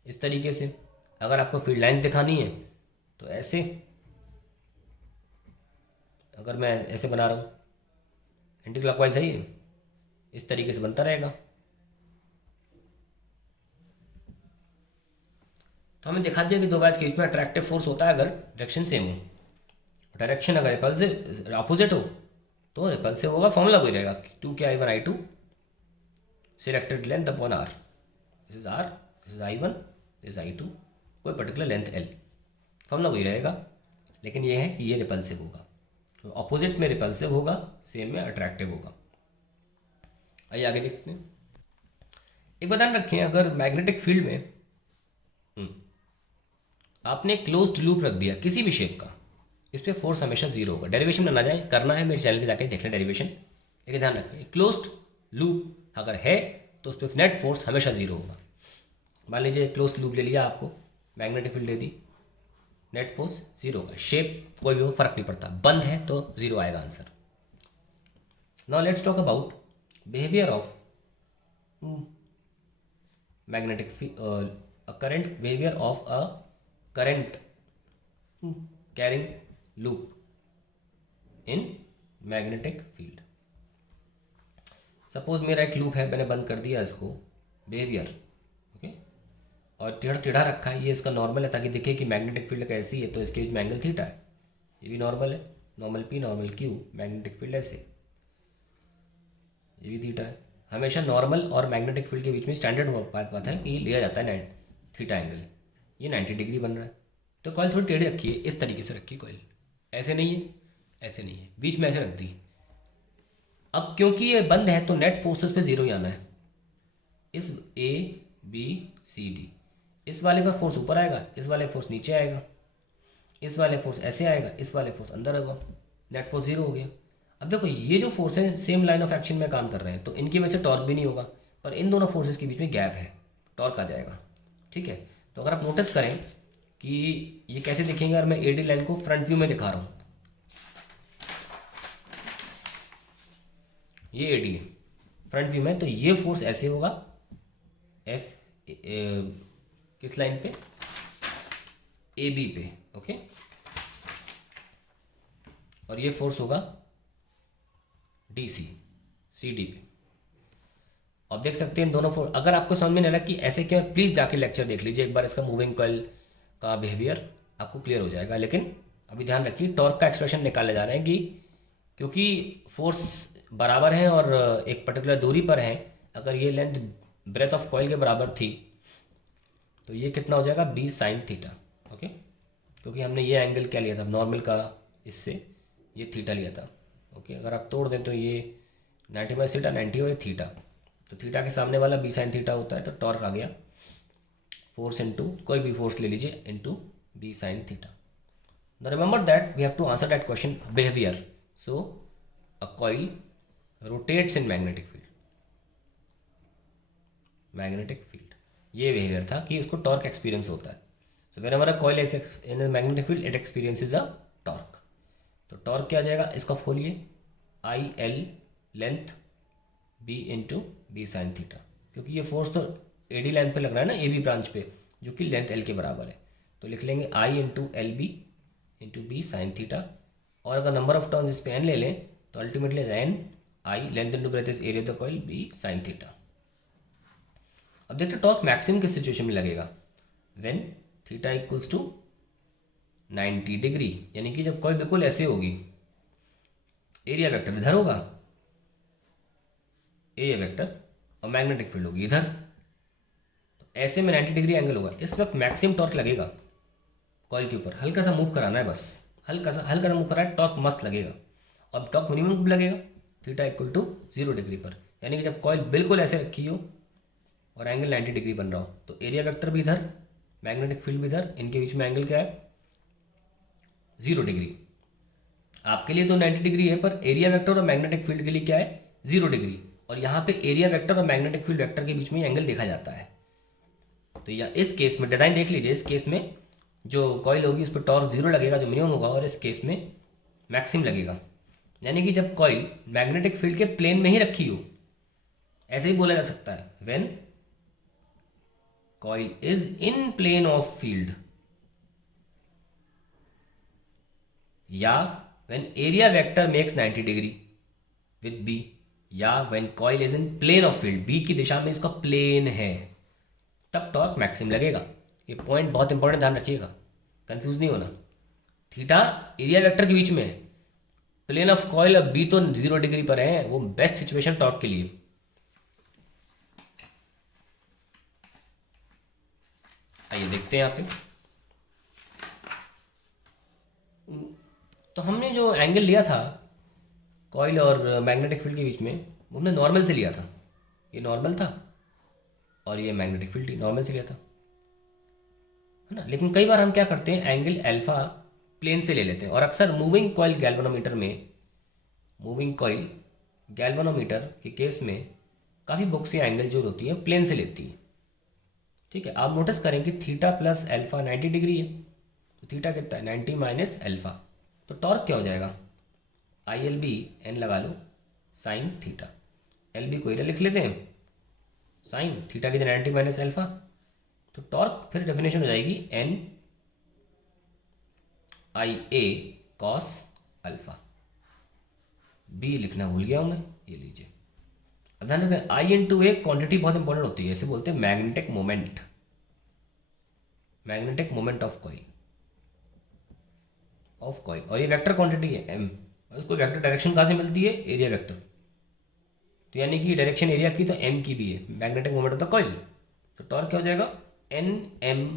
इस तरीके से अगर आपको फील्ड लाइंस दिखानी है तो ऐसे, अगर मैं ऐसे बना रहा हूँ एंटी क्लॉकवाइज है ये, इस तरीके से बनता रहेगा। तो हमें दिखा दिया कि दो वायर्स के बीच में अट्रैक्टिव फोर्स होता है अगर डायरेक्शन सेम हो। डायरेक्शन अगर रिपल्सिव अपोजिट हो तो रिपल्सिव होगा, फॉर्मूला वही रहेगा 2K I1 I2 selected length upon R। This is R, this is I1, this is I2, कोई पर्टिकुलर लेंथ L, फॉर्मूला वही रहेगा। लेकिन ये है कि ये रिपल्सिव होगा, तो अपोजिट में रिपल्सिव होगा, सेम में अट्रैक्टिव होगा। आइए आगे देखते हैं। एक बात ध्यान रखें, अगर मैग्नेटिक फील्ड में आपने क्लोज्ड लूप रख दिया किसी भी शेप का, इस पर फोर्स हमेशा जीरो होगा। डेरिवेशन में ना जाए, करना है मेरे चैनल पे जाके देख लें डेरिवेशन, लेकिन ध्यान रखें क्लोज्ड लूप अगर है तो उस पर नेट फोर्स हमेशा जीरो होगा। मान लीजिए क्लोज्ड लूप ले लिया, आपको मैग्नेटिक फील्ड दे दी, नेट फोर्स जीरो होगा। शेप कोई भी हो फर्क नहीं पड़ता, बंद है तो जीरो आएगा answer. Now let's talk about behaviour of magnetic a current behavior of a current carrying loop in magnetic field। Suppose मेरा एक लूप है, मैंने बंद कर दिया इसको, बिहेवियर ओके, और टेढ़ा टेढ़ा रखा है, ये इसका नॉर्मल है ताकि दिखे कि मैग्नेटिक फील्ड कैसी है, तो इसके बीच में एंगल थीटा है, ये भी नॉर्मल है, normal P normal Q, magnetic field ऐसे, ये भी थीटा है। हमेशा नॉर्मल और मैग्नेटिक फील्ड के बीच में स्टैंडर्ड बात है कि लिया जाता है थीटा एंगल, ये 90 डिग्री बन रहा है। तो कॉइल थोड़ी टेढ़ी रखिए, इस तरीके से रखिए कॉइल, ऐसे नहीं है, ऐसे नहीं है, बीच में ऐसे रख दी। अब क्योंकि ये बंद है तो नेट फोर्स उस पर जीरो ही आना है। इस ए बी सी डी, इस वाले पर फोर्स ऊपर आएगा, इस वाले फोर्स नीचे आएगा, इस वाले फोर्स ऐसे आएगा, इस वाले फोर्स अंदर होगा, नेट फोर्स जीरो हो गया। अब देखो ये जो फोर्स है सेम लाइन ऑफ एक्शन में काम कर रहे हैं, तो इनकी वजह से टॉर्क भी नहीं होगा, पर इन दोनों फोर्सेस के बीच में गैप है, टॉर्क आ जाएगा। ठीक है, तो अगर आप नोटिस करें कि ये कैसे दिखेंगे, अगर मैं एडी लाइन को फ्रंट व्यू में दिखा रहा हूँ, ये एडी है फ्रंट व्यू में, तो ये फोर्स ऐसे होगा एफ किस लाइन पे, ए बी पे, ओके, और ये फोर्स होगा डी सी सी डी पे। आप देख सकते हैं इन दोनों फोर्स, अगर आपको समझ में नहीं आ रहा कि ऐसे क्या, प्लीज़ जाके लेक्चर देख लीजिए एक बार, इसका मूविंग कॉइल का बिहेवियर आपको क्लियर हो जाएगा। लेकिन अभी ध्यान रखिए टॉर्क का एक्सप्रेशन निकाले जा रहे हैं कि क्योंकि फोर्स बराबर हैं और एक पर्टिकुलर दूरी पर है, अगर ये लेंथ ब्रेथ ऑफ कॉइल के बराबर थी तो ये कितना हो जाएगा, बी साइन थीटा, ओके, क्योंकि हमने ये एंगल क्या लिया था नॉर्मल का, इससे ये थीटा लिया था, ओके। अगर आप तोड़ दें तो ये 90 बाई थीटा, 90 बाई थीटा, तो थीटा के सामने वाला बी साइन थीटा होता है, तो टॉर्क आ गया फोर्स इनटू कोई भी फोर्स ले लीजिए into B sine theta. Now remember that we have to answer that question behaviour. So a coil rotates in magnetic field, magnetic field, ये बिहेवियर था कि उसको टॉर्क एक्सपीरियंस होता है। So wherever a coil is in magnetic field it experiences a torque. तो torque क्या आ जाएगा, इसका खोलिए, I L length B into B sine theta, क्योंकि ये फोर्स तो एडी लाइन पे लग रहा है ना, ए बी ब्रांच पे, जो कि लेंथ एल के बराबर है, तो लिख लेंगे I into L B into B sine theta. और अगर नंबर ऑफ टर्न्स इस पे एन ले लें तो ultimately N I length into breadth is area of the coil B sine theta. अब देखते टॉर्क मैक्सिमम किस सिचुएशन में लगेगा, when theta equals to 90 degree, यानी कि जब कॉइल बिल्कुल ऐसे होगी, एरिया वेक्टर इधर होगा, एरिया वेक्टर, और मैग्नेटिक फील्ड होगी इधर, तो ऐसे में 90 डिग्री एंगल होगा। इस वक्त मैक्सिमम टॉर्क लगेगा कॉइल के ऊपर, हल्का सा मूव कराना है बस, हल्का सा मूव करा है, टॉर्क मस्त लगेगा। अब टॉर्क मिनिमम कब लगेगा, थीटा इक्वल टू 0 डिग्री पर, यानी कि जब कॉइल बिल्कुल ऐसे रखी हो और एंगल 90 डिग्री बन रहा हो, तो एरिया वेक्टर भी इधर, मैग्नेटिक फील्ड भी इधर, इनके बीच में एंगल क्या है, 0 डिग्री। आपके लिए तो 90 डिग्री है, पर एरिया वेक्टर और मैग्नेटिक फील्ड के लिए क्या है, 0 डिग्री। और यहाँ पे एरिया वेक्टर और मैग्नेटिक फील्ड वेक्टर के बीच में एंगल देखा जाता है। तो या इस केस में डिज़ाइन देख लीजिए, इस केस में जो कॉइल होगी उस पर टॉर्क 0 लगेगा जो मिनिमम होगा, और इस केस में मैक्सिमम लगेगा। यानी कि जब कॉइल मैग्नेटिक फील्ड के प्लेन में ही रखी हो, ऐसे ही बोला जा सकता है, when coil is in plane of field, या when area vector makes 90 degree with B, या when coil is in plane of field, B की दिशा में इसका प्लेन है, तब टॉर्क मैक्सिमम लगेगा। ये पॉइंट बहुत इंपॉर्टेंट, ध्यान रखिएगा, कंफ्यूज नहीं होना। थीटा एरिया वेक्टर के बीच में है, प्लेन ऑफ कॉइल अब B तो 0 डिग्री पर है, वो बेस्ट सिचुएशन टॉर्क के लिए। आइए देखते हैं यहाँ पे, तो हमने जो एंगल लिया था कॉइल और मैग्नेटिक फील्ड के बीच में, वो हमने नॉर्मल से लिया था, ये नॉर्मल था, और ये मैग्नेटिक फील्ड नॉर्मल से लिया था। है ना। लेकिन कई बार हम क्या करते हैं, एंगल अल्फा प्लेन से ले लेते हैं, और अक्सर मूविंग कॉइल गैल्वेनोमीटर के केस में काफ़ी बुक्स या एंगल जो होती है प्लेन से लेती है। ठीक है, आप नोटिस करेंगे थीटा प्लस अल्फा 90 डिग्री है, तो थीटा कितना है 90 माइनस अल्फा, तो टॉर्क क्या हो जाएगा, आई एल बी एन लगा लो साइन थीटा, एल बी को एरिया लिख लेते हैं, साइन थीटा की 90 माइनस अल्फा, तो टॉर्क फिर डेफिनेशन हो जाएगी एन आई ए कॉस अल्फा। बी लिखना भूल गया हूँ मैं, ये लीजिए। अब ध्यान रखें आई इंटू ए क्वांटिटी बहुत इंपॉर्टेंट होती है, इसे बोलते हैं मैग्नेटिक मोमेंट ऑफ कॉइल, और ये वेक्टर क्वांटिटी है एम, उसको वेक्टर डायरेक्शन कहाँ से मिलती है, एरिया वेक्टर, तो यानी कि डायरेक्शन एरिया की तो एम की भी है, magnetic moment of the coil, तो टॉर्क क्या हो जाएगा एन एम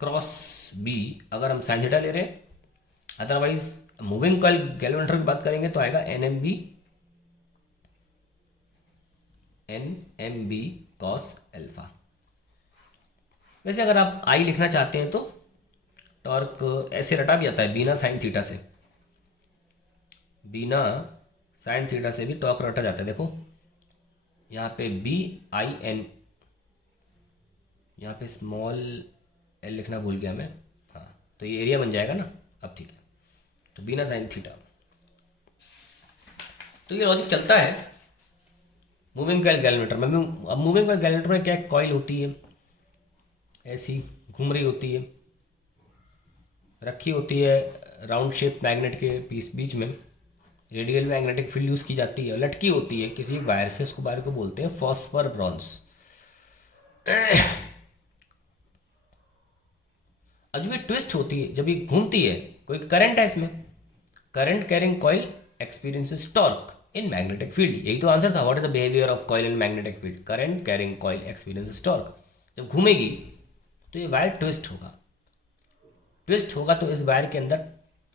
क्रॉस बी, अगर हम साइन थीटा ले रहे हैं। अदरवाइज मूविंग कॉइल गैल्वेनोमीटर की बात करेंगे तो आएगा N M B cos alpha. वैसे अगर आप आई लिखना चाहते हैं तो टॉर्क ऐसे रटा भी आता है, बिना साइन थीटा से भी टॉर्क रटा जाता है। देखो यहाँ पे बी आई एन, यहाँ पे स्मॉल एल लिखना भूल गया मैं, हाँ तो ये एरिया बन जाएगा ना, अब ठीक है, तो बिना साइन थीटा। तो ये लॉजिक चलता है मूविंग कॉइल गैल्वेनोमीटर में। अब मूविंग कॉइल गैल्वेनोमीटर में क्या कॉइल होती है, ऐसी घूम रही होती है, रखी होती है राउंड शेप मैग्नेट के बीच में, रेडियल मैग्नेटिक फील्ड यूज़ की जाती है, लटकी होती है किसी वायर से, उसको वायर को बोलते हैं फॉस्फर ब्रॉन्ज। अब जब ये ट्विस्ट होती है, जब ये घूमती है, कोई करंट है इसमें, current carrying coil experiences torque in magnetic field, यही तो आंसर था, what is the behaviour of coil in magnetic field, current carrying coil experiences torque. जब घूमेगी तो ये वायर ट्विस्ट होगा तो इस वायर के अंदर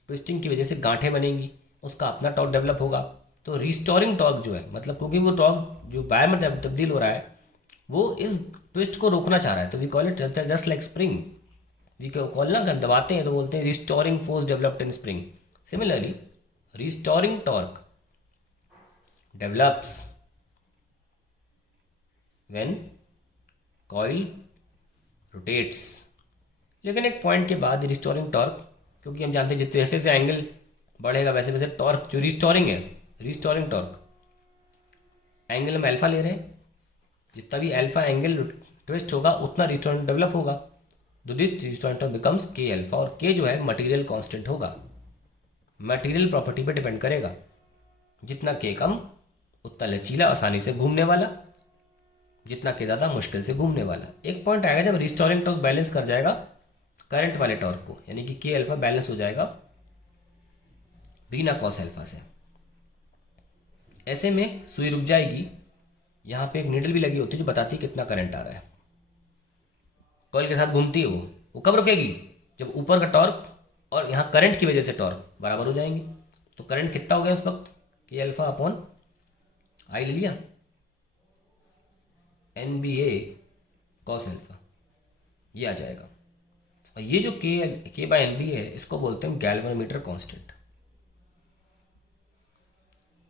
ट्विस्टिंग की वजह से गांठें बनेंगी, उसका अपना टॉर्क डेवलप होगा, तो रिस्टोरिंग टॉर्क जो है, मतलब क्योंकि वो टॉर्क जो वायर में तब्दील हो रहा है वो इस ट्विस्ट को रोकना चाह रहा है, तो we call it just like spring, we call ना, दबाते हैं तो बोलते हैं restoring force developed in spring. Similarly restoring torque develops when coil rotates. लेकिन एक पॉइंट के बाद रिस्टोरिंग टॉर्क, क्योंकि हम जानते हैं जितने जैसे जैसे एंगल बढ़ेगा वैसे वैसे टॉर्क जो रिस्टोरिंग टॉर्क, एंगल में अल्फा ले रहे हैं, जितना भी अल्फा एंगल ट्विस्ट होगा उतना रिस्टोरिंग डेवलप होगा, तो दिस रिस्टोरिंग टॉर्क बिकम्स के अल्फा, और के जो है मटेरियल कांस्टेंट होगा, मटेरियल प्रॉपर्टी पे डिपेंड करेगा, जितना के कम उतना लचीला आसानी से घूमने वाला, जितना के ज़्यादा मुश्किल से घूमने वाला। एक पॉइंट आएगा जब रिस्टोरिंग टॉर्क बैलेंस कर जाएगा करंट वाले टॉर्क को, यानी कि के अल्फा बैलेंस हो जाएगा बिना कॉस अल्फा से। ऐसे में सुई रुक जाएगी, यहाँ पे एक नीडल भी लगी होती है जो बताती है कितना करंट आ रहा है, कॉइल के साथ घूमती है वो कब रुकेगी, जब ऊपर का टॉर्क और यहाँ करंट की वजह से टॉर्क बराबर हो जाएंगे, तो करंट कितना हो गया उस वक्त, के अल्फा अपॉन आई ले लिया एन बी ए कॉस अल्फा, ये आ जाएगा। और ये जो के बाय एन बी है इसको बोलते हैं गैल्वेनोमीटर कांस्टेंट।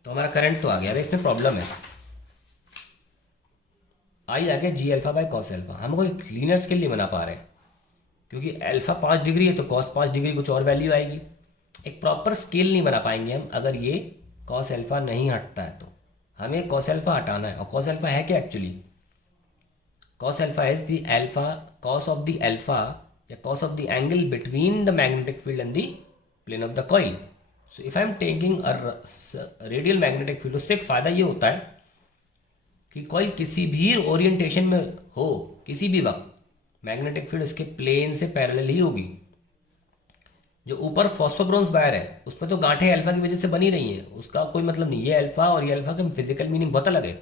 तो हमारा करंट तो आ गया, इसमें प्रॉब्लम है, आई आ गया जी अल्फा बाय कॉस अल्फा, हम कोई लीनियर स्केल नहीं बना पा रहे क्योंकि अल्फा 5 डिग्री है तो कॉस 5 डिग्री कुछ और वैल्यू आएगी, एक प्रॉपर स्केल नहीं बना पाएंगे हम अगर ये कॉस अल्फा नहीं हटता है, तो हमें कॉस अल्फा हटाना है। और कॉस अल्फा है क्या actually, cos alpha is the cos of the alpha या cos of the angle between the magnetic field and the plane of the coil. So if I am taking a radial magnetic field, उससे एक फ़ायदा ये होता है कि coil किसी भी ओरिएंटेशन में हो, किसी भी वक्त मैग्नेटिक फील्ड उसके प्लेन से पैरेलल ही होगी। जो ऊपर फॉस्फोब्रोंस वायर है उस पर तो गांठें अल्फा की वजह से बनी रही हैं, उसका कोई मतलब नहीं, ये अल्फा और ये अल्फा का फिजिकल मीनिंग बहुत अलग है।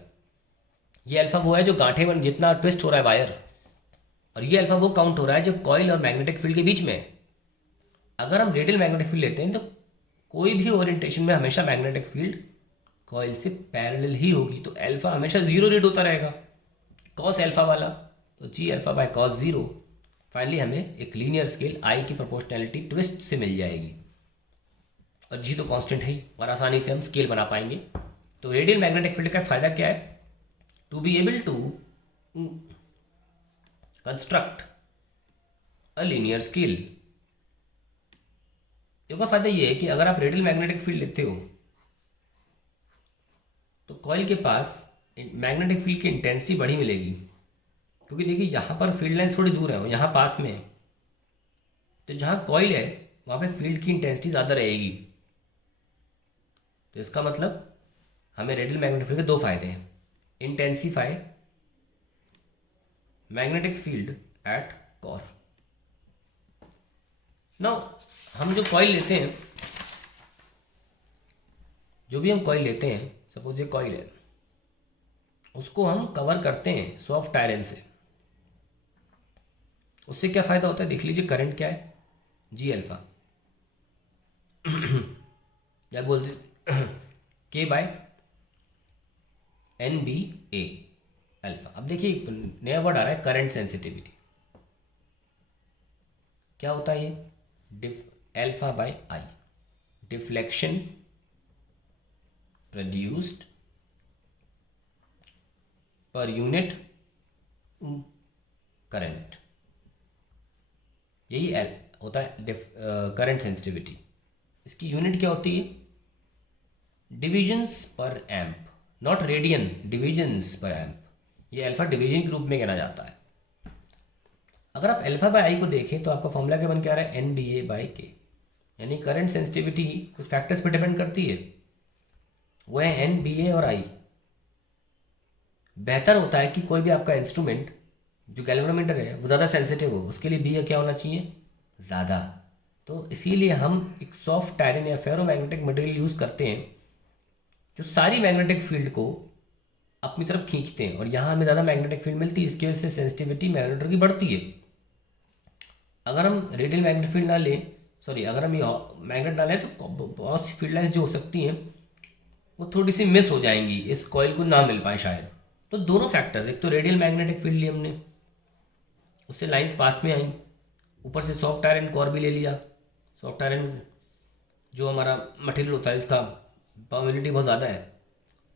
ये अल्फा वो है जो गांठें बन जितना ट्विस्ट हो रहा है वायर, और ये अल्फा वो काउंट हो रहा है जो कॉइल और मैग्नेटिक फील्ड के बीच में है। अगर हम रेडियल मैग्नेटिक फील्ड लेते हैं तो कोई भी ओरिएंटेशन में हमेशा मैग्नेटिक फील्ड कॉइल से पैरेलल ही होगी, तो अल्फा हमेशा जीरो रीड होता रहेगा कॉस अल्फा वाला, तो G alpha by cos zero finally हमें एक लीनियर स्केल आई की प्रोपोर्शनैलिटी ट्विस्ट से मिल जाएगी, और जी तो कांस्टेंट है ही, और आसानी से हम स्केल बना पाएंगे। तो रेडियल मैग्नेटिक फील्ड का फ़ायदा क्या है? To be able to construct a linear scale. एक और फायदा ये है कि अगर आप रेडियल मैग्नेटिक फील्ड लेते हो तो कॉइल के पास मैग्नेटिक फील्ड की इंटेंसिटी बड़ी मिलेगी, क्योंकि देखिए यहाँ पर फील्ड लाइन्स थोड़ी दूर है और यहाँ पास में है, तो जहाँ कॉइल है वहाँ पे फील्ड की इंटेंसिटी ज़्यादा रहेगी। तो इसका मतलब हमें रेडियल मैग्नेटिक फील्ड के दो फायदे हैं: intensify magnetic field eight core. Now हम जो कॉइल लेते हैं, जो भी हम कॉइल लेते हैं, सपोज ये कॉइल है, उसको हम कवर करते हैं सॉफ्ट आयरन से। उससे क्या फ़ायदा होता है देख लीजिए। करंट क्या है? जी अल्फा, या बोलते के बाय एन बी ए अल्फा। अब देखिए नया वर्ड आ रहा है, करंट सेंसिटिविटी। क्या होता है ये? Alpha by I, deflection produced per unit current, यही होता है करंट सेंसिटिविटी। इसकी यूनिट क्या होती है? डिविजन्स पर एम्प, नॉट रेडियन, डिविजन्स पर एम्प। ये अल्फा डिवीजन के रूप में कहना जाता है। अगर आप अल्फा बाय आई को देखें तो आपका फॉर्मूला क्या बन के आ रहा है? एन बी ए बाई के। यानी करंट सेंसिटिविटी कुछ फैक्टर्स पर डिपेंड करती है, वो है एन बी ए और आई। बेहतर होता है कि कोई भी आपका इंस्ट्रूमेंट जो गैल्वेनोमीटर है वो ज़्यादा सेंसिटिव हो, उसके लिए बी क्या होना चाहिए? ज़्यादा। तो इसीलिए हम एक सॉफ्ट आयरन या फेरोमैग्नेटिक मटेरियल यूज़ करते हैं जो सारी मैग्नेटिक फील्ड को अपनी तरफ खींचते हैं, और यहाँ हमें ज़्यादा मैग्नेटिक फील्ड मिलती है, इसकी वजह से सेंसिटिविटी मैग्नेटर की बढ़ती है। अगर हम रेडियल मैग्नेटिक फील्ड ना लें, सॉरी अगर हम ये मैग्नेट ना लें तो बहुत सी फील्ड लाइन्स जो हो सकती हैं वो थोड़ी सी मिस हो जाएंगी, इस कॉइल को ना मिल पाए शायद। तो दोनों फैक्टर्स, एक तो रेडियल मैग्नेटिक फील्ड ली हमने, उससे लाइंस पास में आई, ऊपर से सॉफ्ट आयरन कोर भी ले लिया। सॉफ्ट आयरन जो हमारा मटेरियल होता है, इसका परमिटिविटी बहुत ज़्यादा है,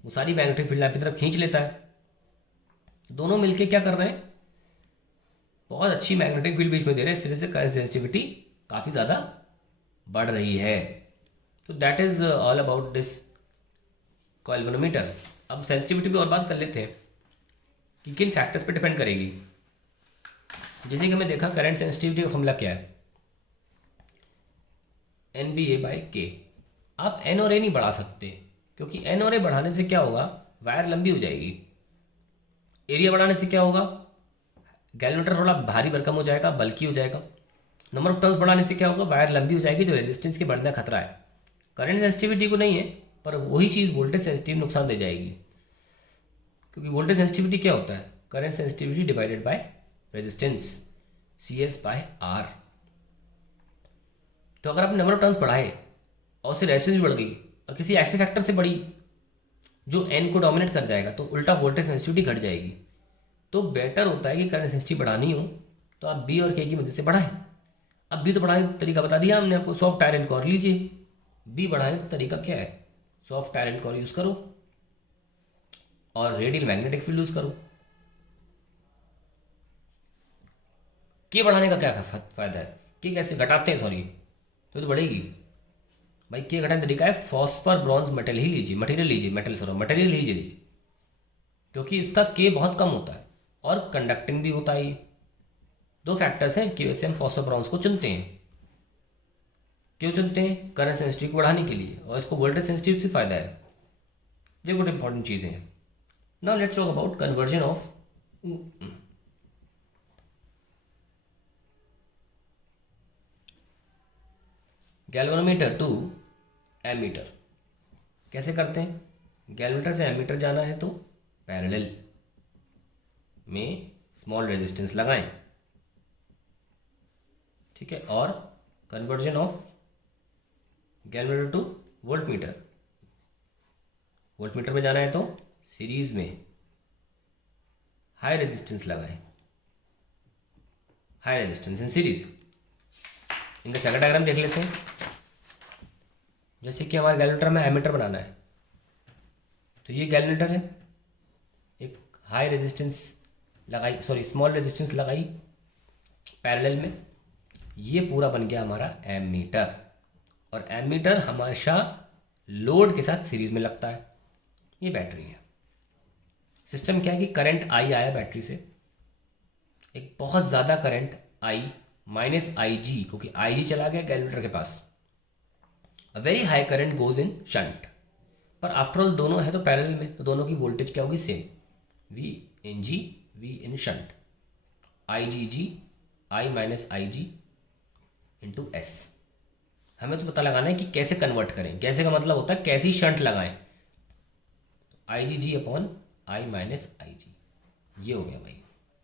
वो सारी मैग्नेटिक फील्ड आपकी तरफ खींच लेता है। दोनों मिलके क्या कर रहे हैं? बहुत अच्छी मैग्नेटिक फील्ड बीच में दे रहे हैं, इस तरह से करंट सेंसिटिविटी काफ़ी ज़्यादा बढ़ रही है। तो that is all about this galvanometer. अब सेंसिटिविटी भी और बात कर लेते हैं कि किन फैक्टर्स पे डिपेंड करेगी। जैसे कि हमें देखा करंट सेंसिटिविटी का फॉर्मूला क्या है? एन बी ए बाई के। आप एन और ए नहीं बढ़ा सकते, क्योंकि एन और ए बढ़ाने से क्या होगा? वायर लंबी हो जाएगी। एरिया बढ़ाने से क्या होगा? गैल्वेनोमीटर थोड़ा भारी भरकम हो जाएगा, बल्कि हो जाएगा। नंबर ऑफ टर्न्स बढ़ाने से क्या होगा? वायर लंबी हो जाएगी, जो रेजिस्टेंस के बढ़ने का खतरा है। करंट सेंसिटिविटी को नहीं है, पर वही चीज़ वोल्टेज सेंसिटिव नुकसान दे जाएगी, क्योंकि वोल्टेज सेंसिटिविटी क्या होता है? Current sensitivity divided by resistance, C S by R. तो अगर आपने नंबर ऑफ टर्न्स बढ़ाए और उससे रेजिस्टेंस बढ़ गई और किसी ऐसे फैक्टर से बढ़ी जो एन को डोमिनेट कर जाएगा, तो उल्टा वोल्टेज सेंसिटिविटी घट जाएगी। तो बेटर होता है कि करंट सेंसिटिविटी बढ़ानी हो तो आप बी और के की मदद से बढ़ाएं। अब बी तो बढ़ाने का तरीका बता दिया हमने आपको, सॉफ्ट आयरन कोर लीजिए। बी बढ़ाने का तरीका क्या है? सॉफ्ट आयरन कोर यूज़ करो और रेडियल मैग्नेटिक फील्ड यूज़ करो। के बढ़ाने का क्या फ़ायदा है? के कैसे घटाते हैं? सॉरी, तो बढ़ेगी भाई। के घटाने का तरीका है फॉस्फर ब्रॉन्ज मेटल ही लीजिए, मटेरियल लीजिए, मटेरियल लीजिए, क्योंकि इसका के बहुत कम होता है और कंडक्टिंग भी होता है। ये दो फैक्टर्स हैं इसकी वजह से हम फॉस्फर ब्रॉन्ज को चुनते हैं। क्यों चुनते हैं? करंट सेंसिटिविटी को बढ़ाने के लिए, और इसको वोल्टेज सेंसिटिव से फायदा है। ये कुछ इंपॉर्टेंट चीज़ें हैं। Now let's talk about conversion of galvanometer to ammeter. कैसे करते हैं? गैल्वेनोमीटर से एमीटर जाना है तो पैरेलल में स्मॉल रेजिस्टेंस लगाएं, ठीक है। और conversion of galvanometer to voltmeter, voltmeter में जाना है तो सीरीज में हाई रेजिस्टेंस लगाएं। High resistance in series. इनका सर्किट डायग्राम देख लेते हैं। जैसे कि हमारे कैलकुलेटर में एमीटर बनाना है, तो ये कैलकुलेटर है, एक हाई रेजिस्टेंस लगाई, सॉरी स्मॉल रेजिस्टेंस लगाई पैरेलल में, ये पूरा बन गया हमारा एमीटर। और एमीटर हमेशा लोड के साथ सीरीज में लगता है। ये बैटरी है। सिस्टम क्या है कि करंट आई आया बैटरी से, एक बहुत ज़्यादा current I minus I G, क्योंकि आई जी चला गया कैलकुलेटर के पास। A very high current goes in shunt, पर आफ्टर ऑल दोनों है तो पैरेलल में, तो दोनों की वोल्टेज क्या होगी, same, V in G V in shunt, I G G I minus I G into S. हमें तो पता लगाना है कि कैसे कन्वर्ट करें। कैसे का मतलब होता है कैसी शंट लगाएं, आई G ji upon I minus I जी, ये हो गया भाई।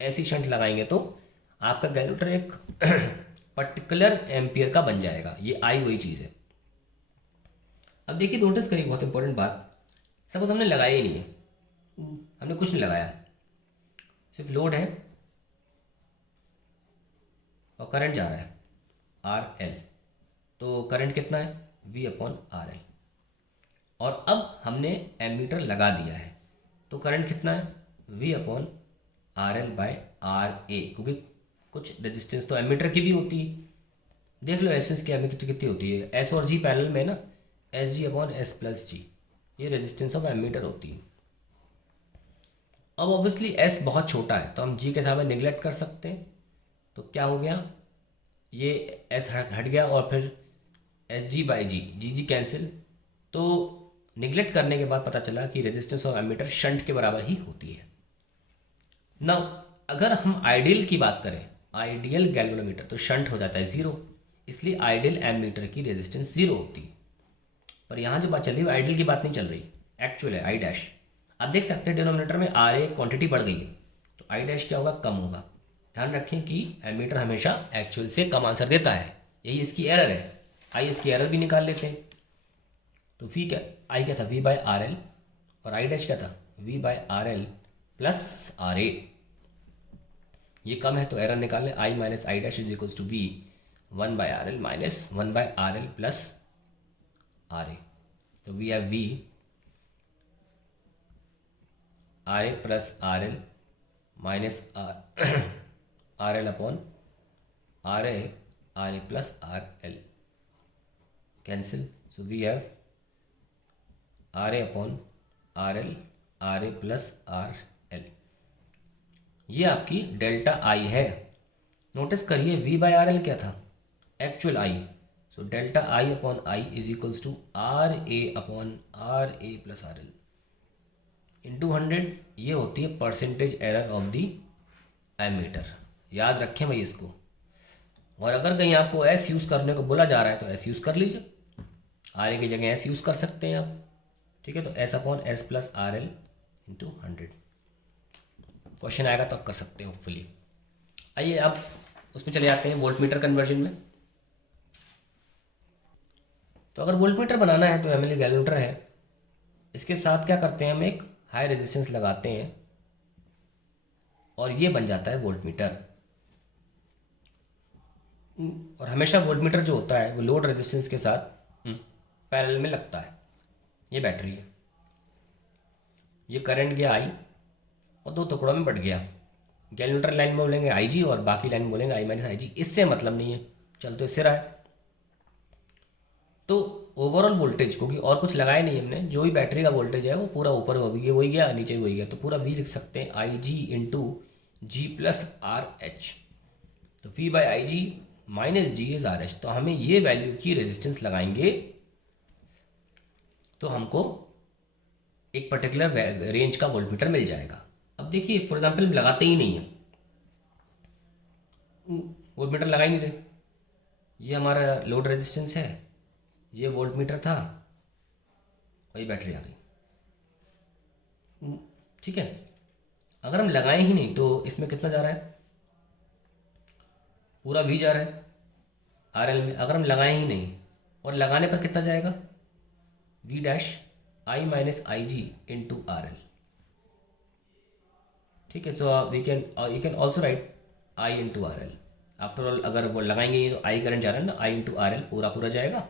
ऐसी शंट लगाएंगे तो आपका कैलकुलेटर एक पर्टिकुलर एम्पियर का बन जाएगा। ये आई वही चीज़ है। अब देखिए, नोटिस करिए बहुत इंपॉर्टेंट बात। सपोज हमने लगाया ही नहीं है, हमने कुछ नहीं लगाया, सिर्फ लोड है और करंट जा रहा है आर एल। तो करंट कितना है, वी अपॉन आर एल। और अब हमने एमीटर लगा दिया है, तो करंट कितना है, V upon R L by R A, क्योंकि कुछ रेजिस्टेंस तो एमीटर की भी होती है। देख लो रेजिस्टेंस की एमीटर कितनी होती है, एस और जी पैरेलल में ना, S G upon S plus G, ये रेजिस्टेंस ऑफ एमीटर होती है। अब ऑब्वियसली एस बहुत छोटा है, तो हम जी के सामने निगलेक्ट कर सकते हैं। तो क्या हो गया, ये एस हट गया और फिर S G by G, G G cancel. तो निगलेक्ट करने के बाद पता चला कि रेजिस्टेंस ऑफ एमीटर शंट के बराबर ही होती है। ना अगर हम आइडियल की बात करें, आइडियल गैल्वेनोमीटर, तो शंट हो जाता है ज़ीरो, इसलिए आइडियल एमीटर की रेजिस्टेंस ज़ीरो होती है। पर यहाँ जो बात चल रही है वो आइडियल की बात नहीं चल रही, एक्चुअल है आई डैश। आप देख सकते हैं डिनोमिनेटर में आर ए क्वांटिटी बढ़ गई है, तो आई डैश क्या होगा, कम होगा। ध्यान रखें कि एमीटर हमेशा एक्चुअल से कम आंसर देता है, यही इसकी एरर है। आई इसकी एरर भी निकाल लेते हैं। तो वी क्या, आई क्या था, वी बाय आर एल, और आई डैश क्या था, V by R L plus R A. ये कम है तो एरर निकाल लें, I minus I dash is equals to V one by R L minus one by R L plus R A. तो we have V R A plus R L minus R L upon R A plus R L cancel. So we have R A upon R A plus R L. ये आपकी delta आई है। Notice करिए we by R L क्या था, actual I. So delta I upon I is equals to R A upon R A plus R L into 100। ये होती है percentage error of the ammeter. याद रखें भाई इसको। और अगर कहीं आपको एस यूज़ करने को बोला जा रहा है तो एस यूज़ कर लीजिए, आर ए की जगह एस यूज़ कर सकते हैं आप, ठीक है। तो S upon S plus R L into 100। Question आएगा तो आप कर सकते हो होपफुली। आइए अब उसमें चले जाते हैं वोल्ट मीटर कन्वर्जन में। तो अगर वोल्ट मीटर बनाना है तो एमएलए गैल्वेनोमीटर है, इसके साथ क्या करते हैं, हम एक हाई रेजिस्टेंस लगाते हैं और ये बन जाता है वोल्ट मीटर। और हमेशा वोल्ट मीटर जो होता है वो लोड रेजिस्टेंस के साथ पैरेलल में लगता है। ये बैटरी है, ये करंट गया आई और दो टुकड़ों में बढ़ गया। गैल्वेनोमीटर लाइन में बोलेंगे आई जी और बाकी लाइन में बोलेंगे आई माइनस आई जी, इससे मतलब नहीं है, चल तो इससे रहा है। तो ओवरऑल वोल्टेज, क्योंकि और कुछ लगाया नहीं हमने, जो भी बैटरी का वोल्टेज है वो पूरा ऊपर वही गया, नीचे वही गया, तो पूरा वी लिख सकते हैं I G into G plus R H. तो V by I G minus G is R H. तो हमें ये वैल्यू की रेजिस्टेंस लगाएंगे तो हमको एक पर्टिकुलर रेंज का वोल्टमीटर मिल जाएगा। अब देखिए फॉर एग्जांपल लगाते ही नहीं है, वोल्टमीटर लगा ही नहीं रहे, ये हमारा लोड रेजिस्टेंस है, ये वोल्टमीटर था और ये बैटरी आ गई, ठीक है। अगर हम लगाए ही नहीं तो इसमें कितना जा रहा है, पूरा वी जा रहा है आर एल में। अगर हम लगाए ही नहीं और लगाने पर कितना जाएगा, V dash I minus I G into R L, ठीक है। तो we can you can also write I into R L. After all अगर वो लगाएंगे ये तो आई करंट जा रहा है ना, आई इंटू आर एल पूरा पूरा जाएगा,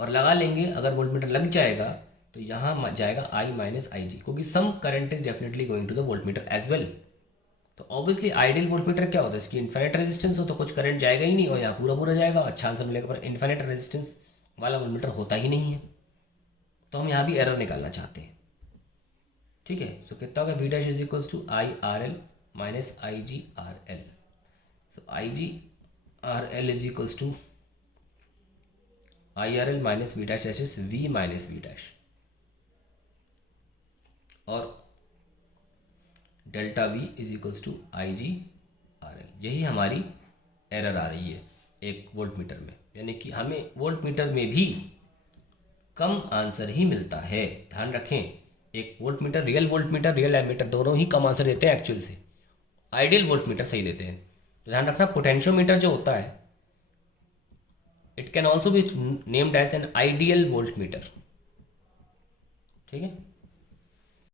और लगा लेंगे अगर वोल्ट मीटर लग जाएगा तो यहाँ जाएगा आई माइनस आई जी, क्योंकि some current is definitely going to the volt meter as well. तो ऑब्वियसली आइडियल वोल्ट मीटर क्या होता है, इसकी इन्फिनिट रेजिस्टेंस हो तो कुछ करंट जाएगा ही नहीं, और यहाँ पूरा पूरा जाएगा। अच्छा आंसर मिलेगा, पर इन्फिनिट रेजिस्टेंस वाला वोल्ट मीटर होता ही नहीं है, तो हम यहाँ भी एरर निकालना चाहते हैं। ठीक है, सो कितना होगा, V dash is equals to I R L minus I G R L. So I G R L is equals to I R L minus V dash is V minus V dash, और delta V is equals to I G R L. यही हमारी error आ रही है एक volt metre में, यानी कि हमें वोल्ट मीटर में भी कम आंसर ही मिलता है। ध्यान रखें, एक volt meter, real volt meter, real ammeter दोनों ही कम आंसर देते हैं एक्चुअल से, आइडियल वोल्ट मीटर सही देते हैं। तो ध्यान रखना, पोटेंशियोमीटर जो होता है it can also be named as an ideal volt meter. ठीक है।